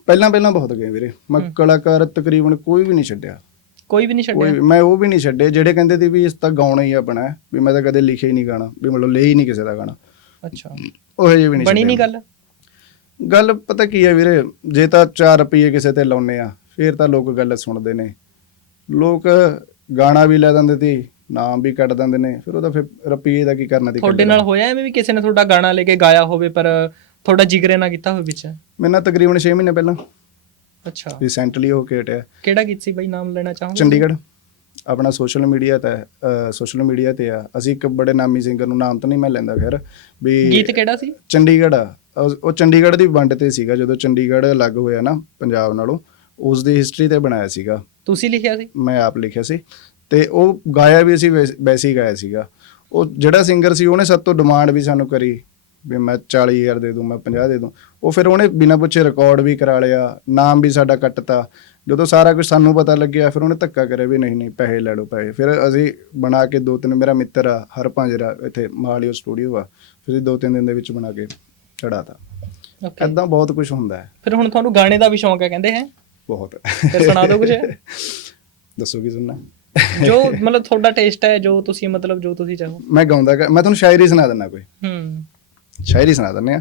Speaker 1: ਪਹਿਲਾਂ ਪਹਿਲਾਂ ਬਹੁਤ ਗਏ ਵੀਰੇ। ਮੈਂ ਕਲਾਕਾਰ ਤਕਰੀਬਨ ਕੋਈ ਵੀ ਨਹੀਂ ਛੱਡਿਆ।
Speaker 2: ਕੋਈ ਵੀ ਨਹੀਂ
Speaker 1: ਕੋਈ
Speaker 2: ਛੱਡਿਆ
Speaker 1: ਵੀ- ਮੈਂ ਉਹ ਵੀ ਨਹੀਂ ਛੱਡੇ ਜਿਹੜੇ ਕਹਿੰਦੇ ਸੀ ਵੀ ਇਸ ਤਾਂ ਗਾਉਣਾ ਹੀ ਆਪਣਾ ਹੈ, ਵੀ ਮੈਂ ਤਾਂ ਕਦੇ ਲਿਖਿਆ ਹੀ ਨਹੀਂ ਗਾਣਾ ਵੀ ਮਤਲਬ ਲਿਆ ਹੀ ਨਹੀਂ ਕਿਸੇ ਦਾ ਗਾਣਾ।
Speaker 2: ਅੱਛਾ।
Speaker 1: ਉਹ ਜਿਹੇ ਵੀ ਨਹੀਂ
Speaker 2: ਬਣੀ
Speaker 1: ਛੱਡੇ
Speaker 2: ਨਹੀਂ ਗੱਲ?
Speaker 1: ਗੱਲ ਪਤਾ ਕੀ ਹੈ ਵੀਰੇ ਜੇ ਤਾਂ 4 ਰੁਪਏ ਕਿਸੇ ਤੇ ਲਾਉਨੇ ਆ ਫੇਰ ਤਾਂ ਲੋਕ ਗੱਲ ਸੁਣਦੇ ਨੇ। ਲੋਕ ਗਾਣਾ ਵੀ ਲੈ ਦਿੰਦੇ ਤੇ ਨਾਮ ਵੀ ਕੱਢ ਦਿੰਦੇ ਨੇ ਫਿਰ ਉਹਦਾ ਫਿਰ ਰੁਪਏ ਦਾ ਕੀ ਕਰਨਾ ਦੀ
Speaker 2: ਤੁਹਾਡੇ ਨਾਲ ਹੋਇਆ ਐਵੇਂ ਵੀ ਕਿਸੇ ਨੇ ਤੁਹਾਡਾ ਗਾਣਾ ਲੈ ਕੇ ਗਾਇਆ ਹੋਵੇ ਪਰ ਤੁਹਾਡਾ ਜਿਗਰੇ ਨਾ ਕੀਤਾ ਹੋਵੇ ਵਿੱਚ?
Speaker 1: ਮੈਂ ਨਾ ਤਕਰੀਬਨ 6 ਮਹੀਨੇ ਪਹਿਲਾਂ।
Speaker 2: ਅੱਛਾ।
Speaker 1: ਰੀਸੈਂਟਲੀ ਹੋ ਕੇ ਹਟਿਆ
Speaker 2: ਕਿਹੜਾ ਗੀਤ ਸੀ ਬਈ? ਨਾਮ ਲੈਣਾ ਚਾਹੋਗੇ?
Speaker 1: ਚੰਡੀਗੜ੍ਹ। ਆਪਣਾ ਸੋਸ਼ਲ ਮੀਡੀਆ ਤੇ ਸੋਸ਼ਲ ਮੀਡੀਆ ਤੇ ਆ। ਅਸੀਂ ਇੱਕ ਬੜੇ ਨਾਮੀ ਸਿੰਗਰ ਨੂੰ ਨਾਮ ਤਾਂ ਨਹੀਂ ਮੈਂ ਲੈਂਦਾ ਖੈਰ ਵੀ
Speaker 2: ਗੀਤ ਕਿਹੜਾ ਸੀ?
Speaker 1: ਚੰਡੀਗੜ੍ਹ ਆ। ਉਹ ਚੰਡੀਗੜ੍ਹ ਦੀ ਵੰਡ ਤੇ ਸੀਗਾ ਜਦੋਂ ਚੰਡੀਗੜ੍ਹ ਅਲੱਗ ਹੋਇਆ ਨਾ ਪੰਜਾਬ ਨਾਲੋਂ ਉਸ ਦੀ ਹਿਸਟਰੀ ਤੇ ਬਣਾਇਆ ਸੀਗਾ।
Speaker 2: ਤੁਸੀਂ ਲਿਖਿਆ ਸੀ?
Speaker 1: ਮੈਂ ਆਪ ਲਿਖਿਆ ਸੀ। ਤੇ ਉਹ ਗਾਇਆ ਵੀ ਅਸੀਂ ਵੈਸ- ਵੈਸੇ ਹੀ ਗਾਇਆ ਸੀਗਾ। ਉਹ ਜਿਹੜਾ ਸਿੰਗਰ ਸੀ ਉਹਨੇ ਸਭ ਤੋਂ ਡਿਮਾਂਡ ਵੀ ਸਾਨੂੰ ਕਰੀ। ਵੀ ਮੈਂ 40000 ਦੇ ਦੂੰ ਮੈਂ 50 ਦੇ ਦੂੰ। ਉਹ ਫਿਰ ਉਹਨੇ ਬਿਨਾਂ ਪੁੱਛੇ ਰਿਕਾਰਡ ਵੀ ਕਰਾ ਲਿਆ ਨਾਮ ਵੀ ਸਾਡਾ ਕੱਟਤਾ। ਜਦੋਂ ਸਾਰਾ ਕੁਝ ਸਾਨੂੰ ਪਤਾ ਲੱਗਿਆ ਫਿਰ ਉਹਨੇ ਧੱਕਾ ਕਰਿਆ ਵੀ ਨਹੀਂ ਨਹੀਂ ਪੈਸੇ ਲੈ ਲਓ ਪੈਸੇ। ਫਿਰ ਅਸੀਂ ਬਣਾ ਕੇ ਦੋ ਤਿੰਨ ਮੇਰਾ ਮਿੱਤਰ ਆ ਹਰ ਭਾਂਜਰਾ ਇੱਥੇ ਮਾਲੀਓ ਸਟੂਡੀਓ ਆ ਫਿਰ ਦੋ ਤਿੰਨ ਦਿਨ ਦੇ ਵਿੱਚ ਬਣਾ ਕੇ ਚੜਾਤਾ
Speaker 2: ਓਕੇ
Speaker 1: ਐਦਾਂ ਬਹੁਤ ਕੁਝ ਹੁੰਦਾ ਹੈ।
Speaker 2: ਫਿਰ ਹੁਣ ਤੁਹਾਨੂੰ ਗਾਣੇ ਦਾ ਵੀ ਸ਼ੌਂਕ ਹੈ ਕਹਿੰਦੇ ਹੈ?
Speaker 1: ਬਹੁਤ।
Speaker 2: ਫਿਰ ਸੁਣਾ ਦਿਓ ਕੁਝ
Speaker 1: ਦੱਸੋ ਕੀ ਸੁਣਨਾ?
Speaker 2: ਜੋ ਮਤਲਬ ਤੁਹਾਡਾ ਟੇਸਟ ਹੈ ਜੋ ਤੁਸੀਂ ਮਤਲਬ ਜੋ ਤੁਸੀਂ ਚਾਹੋ।
Speaker 1: ਮੈਂ ਗਾਉਂਦਾ ਮੈਂ ਤੁਹਾਨੂੰ ਸ਼ਾਇਰੀ ਸੁਣਾ ਦਿੰਦਾ ਕੋਈ।
Speaker 2: ਹੂੰ।
Speaker 1: ਸ਼ਾਇਰੀ ਸੁਣਾ ਦਿੰਦੇ ਆ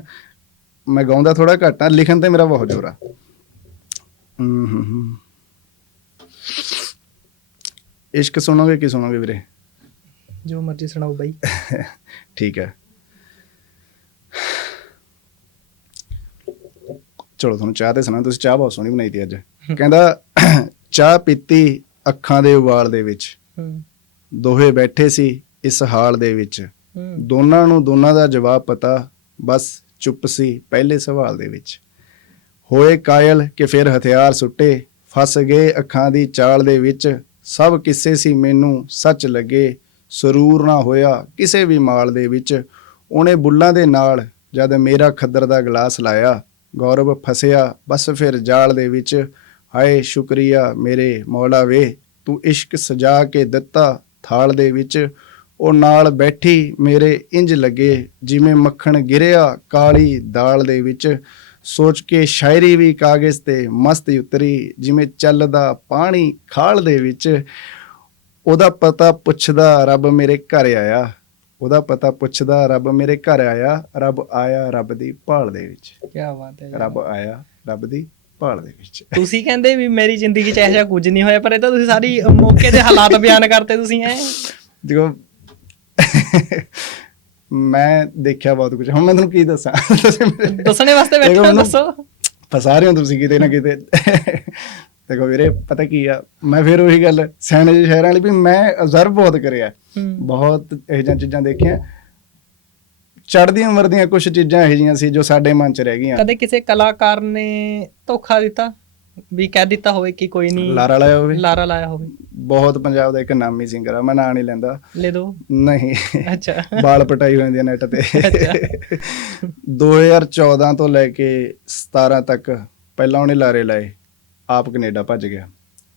Speaker 1: ਮੈਂ ਗਾਉਂਦਾ ਥੋੜਾ ਘੱਟ ਆ ਲਿਖਣ ਤੇ ਮੇਰਾ ਬਹੁਤ ਜ਼ੋਰ ਆ। ਇਸ਼ਕ ਸੁਣੋਗੇ ਕੀ ਸੁਣੋਗੇ ਵੀਰੇ?
Speaker 2: ਜੋ ਮਰਜ਼ੀ ਸੁਣਾਓ ਬਾਈ।
Speaker 1: ਠੀਕ ਹੈ। ਚਲੋ ਤੁਹਾਨੂੰ ਚਾਹ ਤੇ ਸੁਣਾ ਤੁਸੀਂ ਚਾਹ ਬਹੁਤ ਸੋਹਣੀ ਬਣਾਈ ਤੀ ਅੱਜ। ਕਹਿੰਦਾ ਚਾਹ ਪੀਤੀ ਅੱਖਾਂ ਦੇ ਉਬਾਲ ਦੇ ਵਿੱਚ। ਦੋਹੇ ਬੈਠੇ ਸੀ ਇਸ ਹਾਲ ਦੇ ਵਿੱਚ। ਦੋਨਾਂ ਨੂੰ ਦੋਨਾਂ ਦਾ ਜਵਾਬ ਪਤਾ, ਬਸ ਚੁੱਪ ਸੀ ਪਹਿਲੇ ਸਵਾਲ ਦੇ ਵਿੱਚ। ਹੋਏ ਕਾਇਲ ਕਿ ਫਿਰ ਹਥਿਆਰ ਸੁੱਟੇ, ਫਸ ਗਏ ਅੱਖਾਂ ਦੀ ਚਾਲ ਦੇ ਵਿੱਚ, ਸਭ ਕਿੱਸੇ ਸੀ ਮੈਨੂੰ ਸੱਚ ਲੱਗੇ, ਸਰੂਰ ਨਾ ਹੋਇਆ ਕਿਸੇ ਵੀ ਮਾਲ ਦੇ ਵਿੱਚ। ਉਹਨੇ ਬੁੱਲਾਂ ਦੇ ਨਾਲ ਜਦ ਮੇਰਾ ਖੱਦਰ ਦਾ ਗਲਾਸ ਲਾਇਆ, ਗੌਰਵ ਫਸਿਆ, ਬਸ ਫਿਰ ਜਾਲ ਦੇ ਵਿੱਚ, ਹਾਏ ਸ਼ੁਕਰੀਆ ਮੇਰੇ ਮੌਲਾ ਵੇ, ਤੂੰ ਇਸ਼ਕ ਸਜਾ ਕੇ ਦਿੱਤਾ ਥਾਲ ਦੇ ਵਿੱਚ। ਉਹ ਨਾਲ ਬੈਠੀ ਮੇਰੇ ਇੰਜ ਲੱਗੇ ਜਿਵੇਂ ਮੱਖਣ ਗਿਰਿਆ ਕਾਲੀ ਦਾਲ ਦੇ ਵਿੱਚ। ਸੋਚ ਕੇ ਸ਼ਾਇਰੀ ਵੀ ਕਾਗਜ਼ ਤੇ ਮਸਤ ਉਤਰੀ ਜਿਵੇਂ ਚੱਲਦਾ ਪਾਣੀ ਖਾਲ ਦੇ ਵਿੱਚ। ਉਹਦਾ ਪਤਾ ਪੁੱਛਦਾ ਰੱਬ ਮੇਰੇ ਘਰ ਆਇਆ? ਉਹਦਾ ਪਤਾ ਪੁੱਛਦਾ ਰੱਬ ਮੇਰੇ ਘਰ ਆਇਆ? ਰੱਬ ਆਇਆ ਰੱਬ ਦੀ ਭਾਲ ਦੇ ਵਿੱਚ।
Speaker 2: ਕੀ ਬਾਤ ਹੈ
Speaker 1: ਰੱਬ ਆਇਆ ਰੱਬ ਦੀ ਭਾਲ ਦੇ ਵਿੱਚ।
Speaker 2: ਤੁਸੀਂ ਕਹਿੰਦੇ ਵੀ ਮੇਰੀ ਜ਼ਿੰਦਗੀ 'ਚ ਜਿਹਾ ਕੁਝ ਨਹੀਂ ਹੋਇਆ ਪਰ ਇਹ ਤਾਂ ਤੁਸੀਂ ਸਾਰੀ ਮੌਕੇ ਦੇ ਹਾਲਾਤ ਬਿਆਨ ਕਰਤੇ ਤੁਸੀਂ ਐ
Speaker 1: ਦੇਖੋ ਮੈਂ ਦੇਖਿਆ ਬਹੁਤ ਕੁਝ ਹੁਣ ਮੈਂ ਤੁਹਾਨੂੰ ਕੀ ਦੱਸਾਂ? ਤੁਸੀਂ ਮੇਰੇ-
Speaker 2: ਦੱਸਣੇ ਵਾਸਤੇ ਬੈਠੇ ਹੋ
Speaker 1: ਮੈਨੂੰ
Speaker 2: ਦੱਸੋ।
Speaker 1: ਫਸਾ ਰਹੇ ਹੋ ਤੁਸੀਂ ਕਿਤੇ ਨਾ ਕਿਤੇ। ਦੇਖੋ ਵੀਰੇ ਪਤਾ ਕੀ ਆ ਮੈਂ ਫਿਰ ਉਹੀ ਗੱਲ ਸਿਆਣੇ ਜਿਹੇ ਸ਼ਹਿਰਾਂ ਵਾਲੀ ਵੀ ਮੈਂ ਅਬਜ਼ਰਵ ਬਹੁਤ ਕਰਿਆ।
Speaker 2: ਹੂੰ।
Speaker 1: ਬਹੁਤ ਇਹੋ ਜਿਹੀਆਂ ਚੀਜ਼ਾਂ ਦੇਖੀਆਂ। ਚੜ੍ਹਦੀ ਉਮਰ ਦੀਆਂ ਕੁਝ ਚੀਜ਼ਾਂ ਇਹੋ ਜਿਹੀਆਂ ਸੀ ਜੋ ਸਾਡੇ ਮਨ 'ਚ ਰਹਿ ਗਈਆਂ।
Speaker 2: ਕਦੇ ਕਿਸੇ ਕਲਾਕਾਰ ਨੇ ਧੋਖਾ ਦਿੱਤਾ? ਵੀ ਕਹਿ ਦਿੱਤਾ ਹੋਵੇ ਕਿ ਕੋਈ ਨਹੀਂ
Speaker 1: ਲਾਰਾ ਲਾਇਆ ਹੋਵੇ?
Speaker 2: ਲਾਰਾ ਲਾਇਆ ਹੋਵੇ।
Speaker 1: ਬਹੁਤ ਪੰਜਾਬ ਦਾ ਇੱਕ ਨਾਮੀ ਸਿੰਗਰ ਆ ਮੈਂ ਨਾਂ ਨਹੀਂ ਲੈਂਦਾ।
Speaker 2: ਲੈ ਦੋ।
Speaker 1: ਨਹੀਂ।
Speaker 2: ਅੱਛਾ।
Speaker 1: ਬਾਲ ਪਟਾਈ ਹੋਈ ਜਾਂਦੀ ਨੈਟ ਤੇ।
Speaker 2: ਅੱਛਾ।
Speaker 1: 2014 ਤੋਂ ਲੈ ਕੇ 17 ਤੱਕ ਪਹਿਲਾਂ ਉਹਨੇ ਲਾਰੇ ਲਾਏ ਆਪ ਕੈਨੇਡਾ ਭੱਜ ਗਿਆ।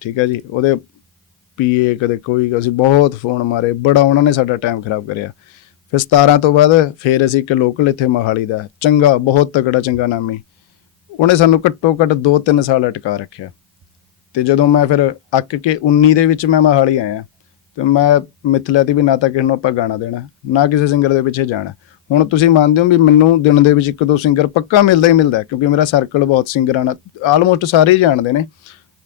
Speaker 1: ਠੀਕ ਹੈ ਜੀ? ਉਹਦੇ ਪੀਏ ਕਦੇ ਕੋਈ ਅਸੀਂ ਬਹੁਤ ਫੋਨ ਮਾਰੇ ਬੜਾ ਉਹਨਾਂ ਨੇ ਸਾਡਾ ਟਾਈਮ ਖਰਾਬ ਕਰਿਆ। ਫਿਰ 17 ਤੋਂ ਬਾਅਦ ਫਿਰ ਅਸੀਂ ਇੱਕ ਲੋਕਲ ਇੱਥੇ ਮੋਹਾਲੀ ਦਾ ਚੰਗਾ ਬਹੁਤ ਤਕੜਾ ਚੰਗਾ ਨਾਮੀ। ਉਹਨੇ ਸਾਨੂੰ ਘੱਟੋ ਘੱਟ 2-3 ਸਾਲ ਅਟਕਾ ਰੱਖਿਆ। ਤੇ ਜਦੋਂ ਮੈਂ ਫਿਰ ਅੱਕ ਕੇ 19 ਦੇ ਵਿੱਚ ਮੈਂ ਮੋਹਾਲੀ ਆਇਆ, ਤੇ ਮੈਂ ਮਿਥਲਿਆ ਦੀ ਵੀ ਨਾ ਤਾਂ ਕਿਸੇ ਨੂੰ ਆਪਾਂ ਗਾਣਾ ਦੇਣਾ, ਨਾ ਕਿਸੇ ਸਿੰਗਰ ਦੇ ਪਿੱਛੇ ਜਾਣਾ। ਹੁਣ ਤੁਸੀਂ ਮੰਨਦੇ ਹੋ ਵੀ ਮੈਨੂੰ ਦਿਨ ਦੇ ਵਿੱਚ ਇੱਕ ਦੋ ਸਿੰਗਰ ਪੱਕਾ ਮਿਲਦਾ ਹੀ ਮਿਲਦਾ ਕਿਉਂਕਿ ਮੇਰਾ ਸਰਕਲ ਬਹੁਤ ਸਿੰਗਰਾਂ ਨਾਲ ਆਲਮੋਸਟ ਸਾਰੇ ਹੀ ਜਾਣਦੇ ਨੇ।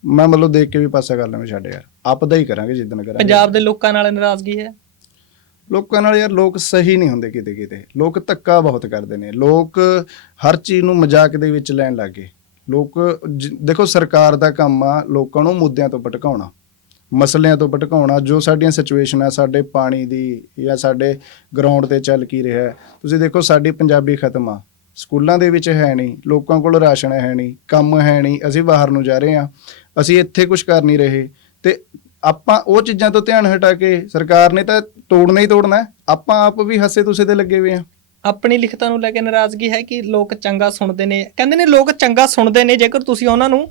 Speaker 1: ਮੈਂ ਮਤਲਬ ਦੇਖ ਕੇ ਵੀ ਪਾਸਾ ਕਰ ਲਵਾਂ ਛੱਡ ਯਾਰ, ਆਪਦਾ ਹੀ ਕਰਾਂਗੇ ਜਿੱਦਣ ਕਰਾਂਗੇ।
Speaker 2: ਪੰਜਾਬ ਦੇ ਲੋਕਾਂ ਨਾਲ ਨਾਰਾਜ਼ਗੀ ਹੈ?
Speaker 1: ਲੋਕਾਂ ਨਾਲ ਯਾਰ ਲੋਕ ਸਹੀ ਨਹੀਂ ਹੁੰਦੇ ਕਿਤੇ ਕਿਤੇ। ਲੋਕ ਧੱਕਾ ਬਹੁਤ ਕਰਦੇ ਨੇ। ਲੋਕ ਹਰ ਚੀਜ਼ ਨੂੰ ਮਜ਼ਾਕ ਦੇ ਵਿੱਚ ਲੈਣ ਲੱਗੇ। ਲੋਕ ਜ- ਦੇਖੋ ਸਰਕਾਰ ਦਾ ਕੰਮ ਆ ਲੋਕਾਂ ਨੂੰ ਮੁੱਦਿਆਂ ਤੋਂ ਭਟਕਾਉਣਾ। ਮਸਲਿਆਂ ਤੋਂ ਭਟਕਾਉਣਾ। ਜੋ ਸਾਡੀਆਂ ਸਿਚੁਏਸ਼ਨ ਆ, ਸਾਡੇ ਪਾਣੀ ਦੀ ਜਾਂ ਸਾਡੇ ਗਰਾਊਂਡ ਤੇ ਚੱਲ ਕੀ ਰਿਹਾ। ਤੁਸੀਂ ਦੇਖੋ ਸਾਡੀ ਪੰਜਾਬੀ ਖਤਮ ਆ। ਸਕੂਲਾਂ ਦੇ ਵਿੱਚ ਹੈ ਨਹੀਂ। ਲੋਕਾਂ ਕੋਲ ਰਾਸ਼ਨ ਹੈ ਨਹੀਂ। ਕੰਮ ਹੈ ਨਹੀਂ। ਅਸੀਂ ਬਾਹਰ ਨੂੰ ਜਾ ਰਹੇ ਆ ਅਸੀਂ ਇੱਥੇ ਕੁਝ ਕਰ ਨਹੀਂ ਰਹੇ। ਤੇ ਆਪਾਂ ਉਹ ਚੀਜ਼ਾਂ ਤੋਂ ਧਿਆਨ ਹਟਾ ਕੇ ਸਰਕਾਰ ਨੇ ਤਾਂ ਤੋੜਨਾ ਹੀ ਤੋੜਨਾ। ਆਪਾਂ ਆਪ ਵੀ ਹੱਸੇ ਤੁਸੇ ਤੇ ਲੱਗੇ ਹੋਏ ਆ
Speaker 2: ਆਪਣੀ ਲਿਖਤਾਂ ਨੂੰ ਲੈ ਕੇ ਨਾਰਾਜ਼ਗੀ ਹੈ ਕਿ ਲੋਕ ਚੰਗਾ ਸੁਣਦੇ ਨੇ। ਕਹਿੰਦੇ ਨੇ ਲੋਕ ਚੰਗਾ ਸੁਣਦੇ ਨੇ ਜੇਕਰ ਤੁਸੀਂ ਉਹਨਾਂ ਨੂੰ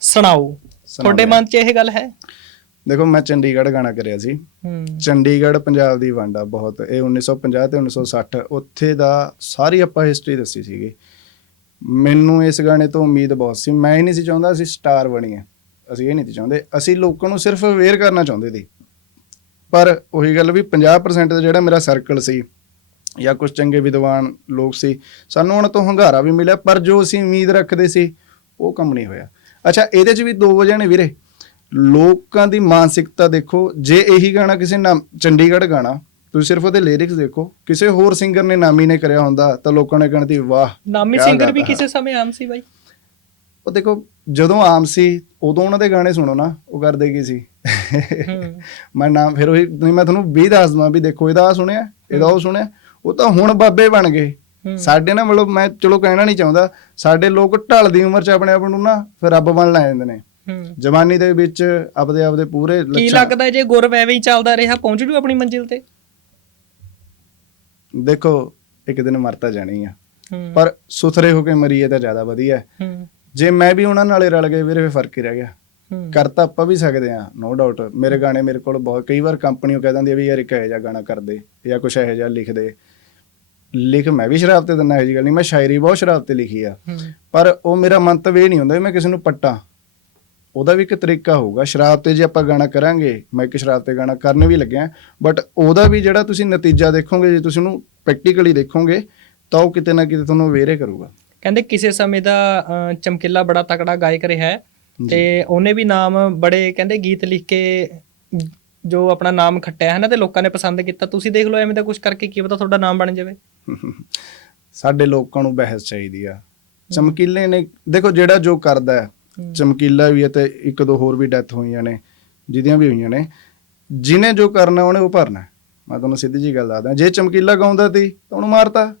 Speaker 2: ਸੁਣਾਓ। ਤੁਹਾਡੇ ਮਨ 'ਚ ਇਹ ਗੱਲ ਹੈ?
Speaker 1: ਦੇਖੋ ਮੈਂ ਚੰਡੀਗੜ੍ਹ ਗਾਣਾ ਕਰਿਆ ਸੀ। ਚੰਡੀਗੜ੍ਹ ਪੰਜਾਬ ਦੀ ਵੰਡ ਆ ਬਹੁਤ ਇਹ 1950 ਤੇ 1960 ਉੱਥੇ ਦਾ ਸਾਰੀ ਆਪਾਂ ਹਿਸਟਰੀ ਦੱਸੀ ਸੀਗੀ। ਮੈਨੂੰ ਇਸ ਗਾਣੇ ਤੋਂ ਉਮੀਦ ਬਹੁਤ ਸੀ। ਮੈਂ ਹੀ ਨਹੀਂ ਸੀ ਚਾਹੁੰਦਾ ਅਸੀਂ ਸਟਾਰ ਬਣੀਏ। ਅਸੀਂ ਇਹ ਨਹੀਂ ਚਾਹੁੰਦੇ। ਅਸੀਂ ਲੋਕਾਂ ਨੂੰ ਸਿਰਫ ਅਵੇਅਰ ਕਰਨਾ ਚਾਹੁੰਦੇ ਸੀ। ਪਰ ਉਹੀ ਗੱਲ ਵੀ 50% ਦਾ ਜਿਹੜਾ ਮੇਰਾ ਸਰਕਲ ਸੀ ਜਾਂ ਕੁਝ ਚੰਗੇ ਵਿਦਵਾਨ ਲੋਕ ਸੀ ਸਾਨੂੰ ਉਹਨਾਂ ਤੋਂ ਹੰਗਾਰਾ ਵੀ ਮਿਲਿਆ ਪਰ ਜੋ ਅਸੀਂ ਉਮੀਦ ਰੱਖਦੇ ਸੀ ਉਹ ਕੰਮ ਨਹੀਂ ਹੋਇਆ। ਅੱਛਾ ਇਹਦੇ 'ਚ ਵੀ ਦੋ ਵਜ੍ਹਾ ਨੇ ਵੀਰੇ। ਲੋਕਾਂ ਦੀ ਮਾਨਸਿਕਤਾ ਦੇਖੋ ਜੇ ਇਹੀ ਗਾਣਾ ਕਿਸੇ ਨਾਮ ਚੰਡੀਗੜ੍ਹ ਗਾਣਾ ਤੁਸੀਂ ਸਿਰਫ ਉਹਦੇ ਲਿਰਿਕਸ ਦੇਖੋ ਕਿਸੇ ਹੋਰ ਸਿੰਗਰ ਨੇ ਨਾਮੀ ਨੇ ਕਰਿਆ ਹੁੰਦਾ ਤਾਂ ਲੋਕਾਂ ਨੇ ਕਹਿਣਾ ਸੀ ਵਾਹ
Speaker 2: ਨਾਮੀ ਸਿੰਗਰ ਵੀ। ਕਿਸੇ ਸਮੇਂ ਆਮ ਸੀ ਬਾਈ।
Speaker 1: ਉਹ ਦੇਖੋ ਜਦੋਂ ਆਮ ਸੀ ਉਦੋਂ ਉਹਨਾਂ ਦੇ ਗਾਣੇ ਸੁਣੋ ਨਾ ਉਹ ਕਰਦੇ ਕੀ ਸੀ? ਮੈਂ ਨਾਮ ਫਿਰ ਉਹੀ ਨਹੀਂ ਮੈਂ ਤੁਹਾਨੂੰ 20 ਦੱਸ ਦਵਾਂ ਵੀ ਦੇਖੋ ਇਹਦਾ ਸੁਣਿਆ ਇਹਦਾ ਉਹ ਸੁਣਿਆ ਉਹ ਤਾਂ ਹੁਣ ਬਾਬੇ ਬਣ ਗਏ। ਸਾਡੇ ਨਾ ਮਤਲਬ ਮੈਂ ਚਲੋ ਕਹਿਣਾ ਨਹੀਂ ਚਾਹੁੰਦਾ ਸਾਡੇ ਲੋਕ ਢਲਦੀ ਉਮਰ 'ਚ ਆਪਣੇ ਆਪ ਨੂੰ ਨਾ ਫਿਰ ਰੱਬ ਬਣ ਲੈ ਜਾਂਦੇ ਨੇ। ਜਵਾਨੀ ਦੇ ਵਿੱਚ ਆਪਦੇ ਆਪਦੇ ਪੂਰੇ
Speaker 2: ਕੀ ਲੱਗਦਾ ਜੇ ਗੁਰਵ ਐਵੇਂ ਹੀ ਚੱਲਦਾ ਰਿਹਾ ਪਹੁੰਚ ਜੂ ਆਪਣੀ ਮੰਜ਼ਿਲ ਤੇ?
Speaker 1: ਦੇਖੋ ਇੱਕ ਦਿਨ ਮਰ ਤਾਂ ਜਾਣੀ ਆ। ਪਰ ਸੁਥਰੇ ਹੋ ਕੇ ਮਰੀਏ ਤਾਂ ਜ਼ਿਆਦਾ ਵਧੀਆ। ਹੈ। ਜੇ ਮੈਂ ਵੀ ਉਹਨਾਂ ਨਾਲੇ ਰਲ ਗਏ ਵੀਰੇ ਫਿਰ ਫ਼ਰਕ ਹੀ ਰਹਿ ਗਿਆ। ਕਰ ਤਾਂ ਆਪਾਂ ਵੀ ਸਕਦੇ ਆ ਨੋ ਡਾਊਟ ਮੇਰੇ ਗਾਣੇ ਮੇਰੇ ਕੋਲ ਬਹੁਤ ਕਈ ਵਾਰ ਕੰਪਨੀ ਉਹ ਕਹਿ ਦਿੰਦੀ ਆ ਵੀ ਯਾਰ ਇੱਕ ਇਹੋ ਜਿਹਾ ਗਾਣਾ ਕਰ ਦੇ ਜਾਂ ਕੁਛ ਇਹੋ ਜਿਹਾ ਲਿਖ ਦੇ। ਲਿਖ ਮੈਂ ਵੀ ਸ਼ਰਾਬ ਤੇ ਦਿੰਦਾ ਇਹੋ ਜਿਹੀ ਗੱਲ ਨਹੀਂ ਮੈਂ ਸ਼ਾਇਰੀ ਬਹੁਤ ਸ਼ਰਾਬ ਤੇ ਲਿਖੀ ਆ। ਪਰ ਉਹ ਮੇਰਾ ਮੰਤਵ ਇਹ ਨਹੀਂ ਹੁੰਦਾ ਵੀ ਮੈਂ ਕਿਸੇ ਨੂੰ ਪੱਟਾਂ। ਉਹਦਾ ਵੀ ਇੱਕ ਤਰੀਕਾ ਹੋਊਗਾ ਸ਼ਰਾਬ ਤੇ ਜੇ ਆਪਾਂ ਗਾਣਾ ਕਰਾਂਗੇ ਮੈਂ ਇੱਕ ਸ਼ਰਾਬ ਤੇ ਗਾਣਾ ਕਰਨ ਵੀ ਲੱਗਿਆ ਬਟ ਉਹਦਾ ਵੀ ਜਿਹੜਾ ਤੁਸੀਂ ਨਤੀਜਾ ਦੇਖੋਗੇ ਜੇ ਤੁਸੀਂ ਉਹਨੂੰ ਪ੍ਰੈਕਟੀਕਲੀ ਦੇਖੋਗੇ ਤਾਂ ਉਹ ਕਿਤੇ ਨਾ ਕਿਤੇ ਤੁਹਾਨੂੰ ਵੇਰੇ ਕਰੂਗਾ।
Speaker 2: ਕਹਿੰਦੇ ਕਿਸੇ ਸਮੇਂ ਦਾ ਚਮਕੀਲਾ ਬੜਾ ਤਕੜਾ ਗਾਇਕ ਰਿਹਾ ਹੈ ਤੇ ਉਹਨੇ ਵੀ ਨਾਮ ਬੜੇ ਕਹਿੰਦੇ ਗੀਤ ਲਿਖ ਕੇ ਜੋ ਆਪਣਾ ਨਾਮ ਖੱਟਿਆ ਹੈ ਨਾ ਤੇ ਲੋਕਾਂ ਨੇ ਪਸੰਦ ਕੀਤਾ। ਤੁਸੀਂ ਦੇਖ ਲਓ ਐਵੇਂ ਦਾ ਕੁਝ ਕਰਕੇ ਕੀ ਪਤਾ ਤੁਹਾਡਾ ਨਾਮ ਬਣ ਜਾਵੇ।
Speaker 1: ਸਾਡੇ ਲੋਕਾਂ ਨੂੰ ਬਹਿਸ ਚਾਹੀਦੀ ਆ। ਚਮਕੀਲੇ ਨੇ ਦੇਖੋ ਜਿਹੜਾ ਜੋ ਕਰਦਾ ਹੈ ਚਮਕੀਲਾ ਵੀ ਹੈ ਤੇ ਇੱਕ ਦੋ ਹੋਰ ਵੀ ਡੈਥ ਹੋਈਆਂ ਨੇ ਜਿਹਦੀਆਂ ਵੀ ਹੋਈਆਂ ਨੇ ਜਿਹਨੇ ਜੋ ਕਰਨਾ ਉਹਨੇ ਉਹ ਭਰਨਾ ਮੈਂ ਤੁਹਾਨੂੰ ਸਿੱਧੀ ਜੀ ਗੱਲ ਦੱਸਦਾ ਜੇ ਚਮਕੀਲਾ ਗਾਉਂਦਾ ਤੀ ਤਾਂ ਉਹਨੂੰ ਮਾਰਤਾ।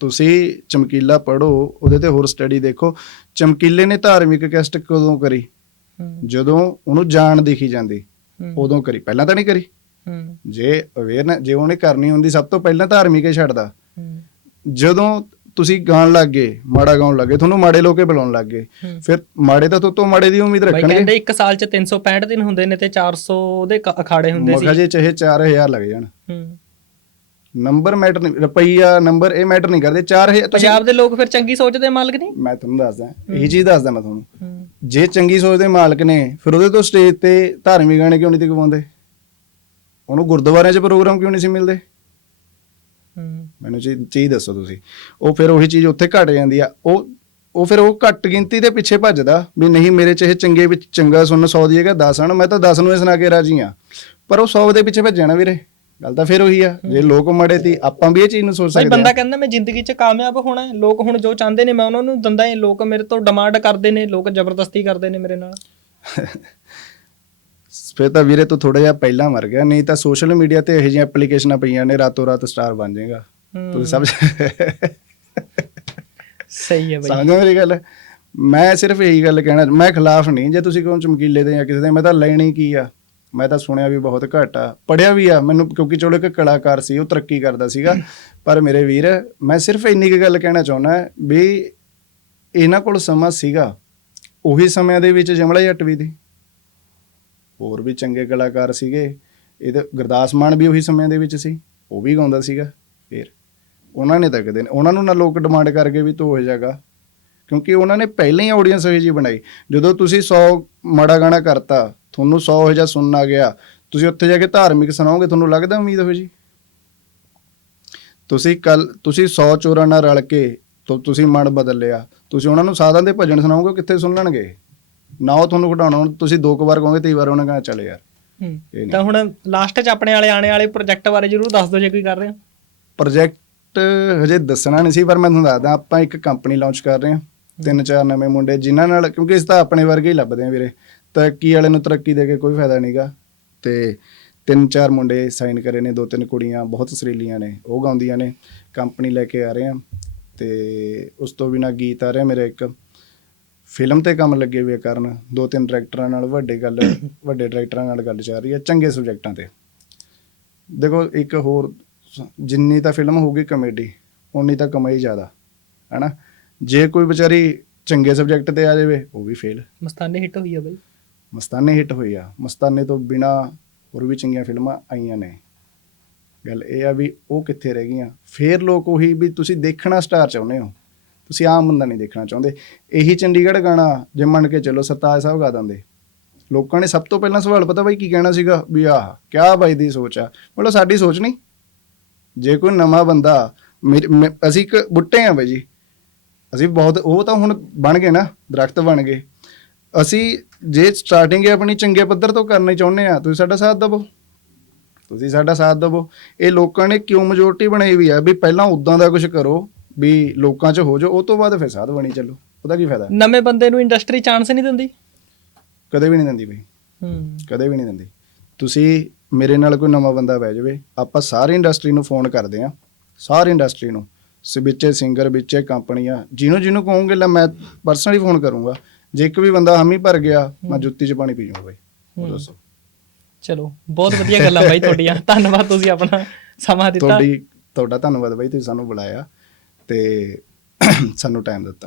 Speaker 1: ਤੁਸੀਂ ਚਮਕੀਲਾ ਪੜੋ ਉਹਦੇ ਤੇ ਹੋਰ ਸਟੱਡੀ ਦੇਖੋ। ਚਮਕੀਲੇ ਨੇ ਧਾਰਮਿਕ ਕੈਸਟ ਕਦੋਂ ਕਰੀ? ਜਦੋਂ ਉਹਨੂੰ ਜਾਣ ਦਿਖੀ ਜਾਂਦੀ ਉਦੋਂ ਕਰੀ। ਪਹਿਲਾਂ ਤਾਂ ਨਹੀਂ ਕਰੀ। ਜੇ ਅਵੇਅਰਨੈਸ ਜੇ ਉਹਨੇ ਕਰਨੀ ਹੁੰਦੀ ਸਭ ਤੋਂ ਪਹਿਲਾਂ ਧਾਰਮਿਕ ਹੀ ਛੱਡਦਾ। ਜਦੋਂ ਤੁਸੀਂ ਗਾਣ ਲੱਗੇ ਮਾੜਾ ਗਾਉਣ ਲੱਗੇ ਤੁਹਾਨੂੰ ਮਾੜੇ ਲੋਕੇ ਬੁਲਾਉਣ ਲੱਗੇ
Speaker 2: ਹੂੰ।
Speaker 1: ਫਿਰ ਮਾੜੇ ਤਾਂ ਤੋਂ ਮਾੜੇ ਦੀ ਉਮੀਦ ਰੱਖਣਗੇ।
Speaker 2: ਕਹਿੰਦੇ ਇੱਕ ਸਾਲ ਚ 365 ਦਿਨ ਹੁੰਦੇ ਨੇ ਤੇ 400 ਦੇ ਅਖਾੜੇ ਹੁੰਦੇ
Speaker 1: ਮਗਾ
Speaker 2: ਸੀ।
Speaker 1: ਜੇ ਚਾਹੇ 4000 ਲੱਗ ਜਾਣ। ਨੰਬਰ ਮੈਟਰ ਨਹੀਂ ਰੁਪਈਆ ਨੰਬਰ ਇਹ ਮੈਟਰ ਨਹੀਂ ਕਰਦੇ 4000 ਤੁਸੀਂ
Speaker 2: ਪੰਜਾਬ ਦੇ ਲੋਕ ਫਿਰ ਚੰਗੀ ਸੋਚ ਦੇ ਮਾਲਕ ਨਹੀਂ?
Speaker 1: ਮੈਂ ਤੁਹਾਨੂੰ ਦੱਸਦਾ ਇਹੀ ਚੀਜ਼ ਦੱਸਦਾ ਮੈਂ ਤੁਹਾਨੂੰ। ਜੇ ਚੰਗੀ ਸੋਚ ਦੇ ਮਾਲਕ ਨੇ ਫਿਰ ਉਹਦੇ ਤੋਂ ਸਟੇਜ ਤੇ ਧਾਰਮਿਕ ਗਾਣੇ ਕਿਉਂ ਨਹੀਂ ਤੇ ਗਵਾਉਂਦੇ? ਉਹਨੂੰ ਗੁਰਦੁਆਰਿਆਂ 'ਚ ਪ੍ਰੋਗਰਾਮ ਕਿਉਂ ਨਹੀਂ ਸੀ ਮਿਲਦੇ? ਮੈਨੂੰ ਚੀਜ਼ ਚੀਜ਼ ਦੱਸੋ ਤੁਸੀਂ। ਉਹ ਫਿਰ ਉਹੀ ਚੀਜ਼ ਉੱਥੇ ਘਟ ਜਾਂਦੀ ਆ। ਉਹ ਉਹ ਫਿਰ ਉਹ ਘੱਟ ਗਿਣਤੀ ਦੇ ਪਿੱਛੇ ਭੱਜਦਾ ਵੀ ਨਹੀਂ ਮੇਰੇ ਚ ਇਹ ਚੰਗੇ ਵਿੱਚ ਚੰਗਾ ਸੁਣਨ 100 ਦੀ ਜਗ੍ਹਾ 10 ਆਣ ਮੈਂ ਤਾਂ 10 ਨੂੰ ਹੀ ਸੁਣਾ ਕੇ ਰਾਜੀ ਆ। ਪਰ ਉਹ 100 ਦੇ ਪਿੱਛੇ ਭੱਜਣਾ ਵੀਰੇ। ਗੱਲ ਤਾਂ ਫਿਰ ਉਹੀ ਆ ਜੇ ਲੋਕ ਮੜੇ ਤੀ ਆਪਾਂ ਵੀ ਇਹ ਚੀਜ਼ ਨੂੰ ਸੋਚ ਸਕਦੇ
Speaker 2: ਬੰਦਾ
Speaker 1: ਆ।
Speaker 2: ਕਹਿੰਦਾ ਮੈਂ ਜ਼ਿੰਦਗੀ 'ਚ ਕਾਮਯਾਬ ਹੋਣਾ ਹੈ ਲੋਕ ਹੁਣ ਜੋ ਚਾਹੁੰਦੇ ਨੇ ਮੈਂ ਉਹਨਾਂ ਨੂੰ ਦਿੰਦਾ ਹਾਂ ਲੋਕ ਮੇਰੇ ਤੋਂ ਡਿਮਾਂਡ ਕਰਦੇ ਨੇ ਲੋਕ ਜ਼ਬਰਦਸਤੀ ਕਰਦੇ ਨੇ ਮੇਰੇ ਨਾਲ।
Speaker 1: ਫਿਰ ਤਾਂ ਵੀਰੇ ਤੂੰ ਥੋੜਾ ਜਿਹਾ ਪਹਿਲਾਂ ਮਰ ਗਿਆ ਨਹੀਂ ਤਾਂ ਸੋਸ਼ਲ ਮੀਡੀਆ ਤੇ ਇਹੋ ਜਿਹੀਆਂ ਐਪਲੀਕੇਸ਼ਨਾਂ ਪਈਆਂ ਨੇ ਰਾਤੋਂ ਰਾਤ ਸਟਾਰ ਬਣ ਜਾਏਗਾ। ਤੁਸੀਂ ਸਮਝ
Speaker 2: ਸਹੀ ਹੈ ਬਾਈ।
Speaker 1: ਸਮਝੋ ਮੇਰੀ ਗੱਲ? ਮੈਂ ਸਿਰਫ ਇਹੀ ਗੱਲ ਕਹਿਣਾ ਮੈਂ ਖਿਲਾਫ ਨਹੀਂ ਜੇ ਤੁਸੀਂ ਕੋਈ ਚਮਕੀਲੇ ਦੇ ਜਾਂ ਕਿਸੇ ਦੇ ਮੈਂ ਤਾਂ ਲੈਣੀ ਕੀ ਆ? ਮੈਂ ਤਾਂ ਸੁਣਿਆ ਵੀ ਬਹੁਤ ਘੱਟ ਆ। ਪੜਿਆ ਵੀ ਆ। ਮੈਨੂੰ ਕਿਉਂਕਿ ਚਲੋ ਇੱਕ ਕਲਾਕਾਰ ਸੀ, ਉਹ ਤਰੱਕੀ ਕਰਦਾ ਸੀਗਾ। ਪਰ ਮੇਰੇ ਵੀਰ, ਮੈਂ ਸਿਰਫ ਇੰਨੀ ਕੁ ਗੱਲ ਕਹਿਣਾ ਚਾਹੁੰਦਾ ਵੀ ਇਹਨਾਂ ਕੋਲ ਸਮਾਂ ਸੀਗਾ। ਉਹੀ ਸਮਿਆਂ ਦੇ ਵਿੱਚ ਜਮਲਾ ਜੱਟ ਵੀ ਦੀ। ਹੋਰ ਵੀ ਚੰਗੇ ਕਲਾਕਾਰ ਸੀਗੇ। ਇਹਦੇ ਗੁਰਦਾਸ ਮਾਨ ਵੀ ਉਹੀ ਸਮਿਆਂ ਦੇ ਵਿੱਚ ਸੀ। ਉਹ ਵੀ ਗਾਉਂਦਾ ਸੀਗਾ। ਫੇਰ ਉਹਨਾਂ ਨੇ ਤਾਂ ਕਦੇ ਉਹਨਾਂ ਨੂੰ ਨਾ ਲੋਕ ਡਿਮਾਂਡ ਕਰਕੇ ਵੀ ਤੂੰ ਹੋ ਜਾਗਾ ਕਿਉਂਕਿ ਉਹਨਾਂ ਨੇ ਪਹਿਲਾਂ ਹੀ ਆਡੀਅנס ਹੋਈ ਜੀ ਬਣਾਈ। ਜਦੋਂ ਤੁਸੀਂ 100 ਮਾੜਾ ਗਾਣਾ ਕਰਤਾ ਤੁਹਾਨੂੰ 100 ਹੋ ਜਾ ਸੁਣਨ ਗਿਆ। ਤੁਸੀਂ ਉੱਥੇ ਜਾ ਕੇ ਧਾਰਮਿਕ ਸੁਣਾਓਗੇ ਤੁਹਾਨੂੰ ਲੱਗਦਾ ਉਮੀਦ ਹੋ ਜੀ ਤੁਸੀਂ ਕੱਲ ਤੁਸੀਂ 100 ਚੋਰਾਂ ਨਾਲ ਰਲ ਕੇ ਤੁ- ਤੁਸੀਂ ਮਨ ਬਦਲ ਲਿਆ ਤੁਸੀਂ ਉਹਨਾਂ ਨੂੰ ਸਾਧਾਂ ਦੇ ਭਜਨ ਸੁਣਾਓਗੇ ਕਿੱਥੇ ਸੁਣ ਲੈਣਗੇ? ਨਾ ਉਹ ਤੁਹਾਨੂੰ ਘਟਾਉਣਾ ਤੁਸੀਂ ਦੋ ਕੁ ਵਾਰ ਕਹੋਗੇ ਤੀਹ ਵਾਰ ਉਹਨਾਂ ਕਹਣਾ ਚੱਲ ਯਾਰ।
Speaker 2: ਤਾਂ ਹੁਣ ਲਾਸਟ 'ਚ ਆਪਣੇ ਵਾਲੇ ਆਣੇ ਵਾਲੇ ਪ੍ਰੋਜੈਕਟ ਬਾਰੇ ਜਰੂਰ ਦੱਸ ਦਿਓ ਜੇ ਕੋਈ ਕਰ ਰਹੇ। ਹੋ
Speaker 1: ਪ੍ਰੋਜੈਕਟ ਹਜੇ ਦੱਸਣਾ ਨਹੀਂ ਸੀ ਪਰ ਮੈਂ ਤੁਹਾਨੂੰ ਦੱਸਦਾ ਆਪਾਂ ਇੱਕ ਕੰਪਨੀ ਲਾਂਚ ਕਰ ਰਹੇ ਹਾਂ। ਤਿੰਨ ਚਾਰ ਨਵੇਂ ਮੁੰਡੇ ਜਿਨ੍ਹਾਂ ਨਾਲ ਕਿਉਂਕਿ ਇਸ ਤਾਂ ਆਪਣੇ ਵਰਗੇ ਹੀ ਲੱਭਦੇ ਆ ਵੀਰੇ। ਤਰੱਕੀ ਵਾਲੇ ਨੂੰ ਤਰੱਕੀ ਦੇ ਕੇ ਕੋਈ ਫਾਇਦਾ ਨਹੀਂਗਾ ਤੇ ਤਿੰਨ ਚਾਰ ਮੁੰਡੇ ਸਾਈਨ ਕਰੇ ਨੇ, ਦੋ ਤਿੰਨ ਕੁੜੀਆਂ, ਬਹੁਤ ਸਰੀਲੀਆਂ ਨੇ, ਉਹ ਗਾਉਂਦੀਆਂ ਨੇ ਕੰਪਨੀ ਲੈ ਕੇ ਆ ਰਹੇ ਆ। ਤੇ ਉਸ ਤੋਂ ਬਿਨਾ ਗੀਤ ਆ ਰਿਹਾ ਮੇਰਾ ਇੱਕ। ਫਿਲਮ ਤੇ ਕੰਮ ਲੱਗੇ ਹੋਏ ਆ ਕਰਨ, ਦੋ ਤਿੰਨ ਡਾਇਰੈਕਟਰਾਂ ਨਾਲ ਵੱਡੇ ਗੱਲ, ਵੱਡੇ ਡਾਇਰੈਕਟਰਾਂ ਨਾਲ ਗੱਲ ਚੱਲ ਰਹੀ ਹੈ ਚੰਗੇ ਸਬਜੈਕਟਾਂ ਤੇ। ਦੇਖੋ, ਇੱਕ ਹੋਰ, ਜਿੰਨੀ ਤਾਂ ਫਿਲਮ ਹੋਊਗੀ ਕਮੇਡੀ ਉਨੀ ਤਾਂ ਕਮਾਈ ਜ਼ਿਆਦਾ, ਹੈਨਾ? ਜੇ ਕੋਈ ਵਿਚਾਰੀ ਚੰਗੇ ਸਬਜੈਕਟ ਤੇ ਆ ਜਾਵੇ, ਉਹ ਵੀ ਫੇਲ
Speaker 2: ਮਸਤਾਨੇ ਹਿੱਟ ਹੋਈ ਆ ਬਾਈ।
Speaker 1: ਮਸਤਾਨੇ ਹਿੱਟ ਹੋਈ ਆ। ਮਸਤਾਨੇ ਤੋਂ ਬਿਨਾ ਹੋਰ ਵੀ ਚੰਗੀਆਂ ਫਿਲਮਾਂ ਆਈਆਂ ਨੇ। ਗੱਲ ਇਹ ਆ ਵੀ ਉਹ ਕਿੱਥੇ ਰਹਿ ਗਈਆਂ? ਫੇਰ ਲੋਕ ਉਹੀ ਵੀ ਤੁਸੀਂ ਦੇਖਣਾ ਸਟਾਰ ਚਾਹੁੰਦੇ ਹੋ। ਤੁਸੀਂ ਆਮ ਬੰਦਾ ਨਹੀਂ ਦੇਖਣਾ ਚਾਹੁੰਦੇ। ਇਹੀ ਚੰਡੀਗੜ੍ਹ ਗਾਣਾ, ਜੇ ਮੰਨ ਕੇ ਚੱਲੋ ਸਰਤਾਜ ਸਾਹਿਬ ਗਾ ਦਿੰਦੇ। ਲੋਕਾਂ ਨੇ ਸਭ ਤੋਂ ਪਹਿਲਾਂ ਸਵਾਲ ਪਤਾ ਬਾਈ ਕੀ ਕਹਿਣਾ ਸੀਗਾ? ਵੀ ਆਹ, ਕਿਆ ਬਾਈ ਦੀ ਸੋਚ ਆ? ਮਤਲਬ ਸਾਡੀ ਸੋਚ ਨਹੀਂ। ਜੇ ਕੋਈ ਨਵਾਂ ਬੰਦਾ ਮੇਰੇ- ਅਸੀਂ ਇੱਕ ਬੁੱਟੇ ਆ ਬਾਈ ਜੀ। ਅਸੀਂ ਬਹੁਤ, ਉਹ ਤਾਂ ਹੁਣ ਬਣ ਗਏ ਨਾ, ਦਰਖਤ ਬਣ ਗਏ। ਅਸੀਂ ਜੇ ਸਟਾਰਟਿੰਗ ਆਪਣੀ ਚੰਗੇ ਪੱਧਰ ਤੋਂ ਕਰਨੀ ਚਾਹੁੰਦੇ ਆ। ਤੁਸੀਂ ਸਾਡਾ ਸਾਥ ਦਿਵੋ। ਤੁਸੀਂ ਸਾਡਾ ਸਾਥ ਦਿਵੋ। ਇਹ ਲੋਕਾਂ ਨੇ ਕਿਉਂ ਮੈਜੋਰਟੀ ਬਣਾਈ ਵੀ ਆ? ਵੀ ਪਹਿਲਾਂ ਉਦਾਂ ਦਾ ਕੁਝ ਕਰੋ ਵੀ ਲੋਕਾਂ 'ਚ ਹੋ ਜਾਓ ਉਹ ਤੋਂ ਬਾਅਦ ਫਿਰ ਸਾਥ ਬਣੀ ਚੱਲੋ। ਉਹਦਾ ਕੀ ਫਾਇਦਾ?
Speaker 2: ਨਵੇਂ ਬੰਦੇ ਨੂੰ ਇੰਡਸਟਰੀ ਚਾਂਸ ਨਹੀਂ ਦਿੰਦੀ?
Speaker 1: ਕਦੇ ਵੀ ਨਹੀਂ ਦਿੰਦੀ ਬਈ।
Speaker 2: ਹੂੰ।
Speaker 1: ਕਦੇ ਵੀ ਨਹੀਂ ਦਿੰਦੀ। ਤੁਸੀਂ ਮੇਰੇ ਨਾਲ ਕੋਈ ਨਵਾਂ ਬੰਦਾ ਬਹਿ ਜਾਵੇ ਆਪਾਂ ਸਾਰੀ ਇੰਡਸਟਰੀ ਨੂੰ ਫੋਨ ਕਰਦੇ ਆ। ਸਾਰੀ ਇੰਡਸਟਰੀ ਨੂੰ। ਵਿੱਚੇ ਸਿੰਗਰ ਵਿੱਚੇ ਕੰਪਨੀਆਂ ਜਿਹਨੂੰ ਜਿਹਨੂੰ ਕਹੋਗੇ ਲੈ ਮੈਂ ਪਰਸਨਲੀ ਫੋਨ ਕਰੂੰਗਾ। ਜੇ ਇੱਕ ਵੀ ਬੰਦਾ ਹਾਮੀ ਭਰ ਗਿਆ ਮੈਂ ਜੁੱਤੀ 'ਚ ਪਾਣੀ ਪੀ ਜਾਊਂਗਾ ਬਈ। ਦੱਸੋ।
Speaker 2: ਚਲੋ ਬਹੁਤ ਵਧੀਆ ਗੱਲਾਂ ਬਾਈ ਤੁਹਾਡੀਆਂ। ਧੰਨਵਾਦ ਤੁਸੀਂ ਆਪਣਾ ਸਮਾਂ ਦਿੱਤਾ।
Speaker 1: ਤੁਹਾਡੀ ਤੁਹਾਡਾ ਧੰਨਵਾਦ ਬਾਈ ਤੁਸੀਂ ਸਾਨੂੰ ਬੁਲਾਇਆ ਤੇ ਸਾਨੂੰ ਟਾਈਮ ਦਿੱਤਾ।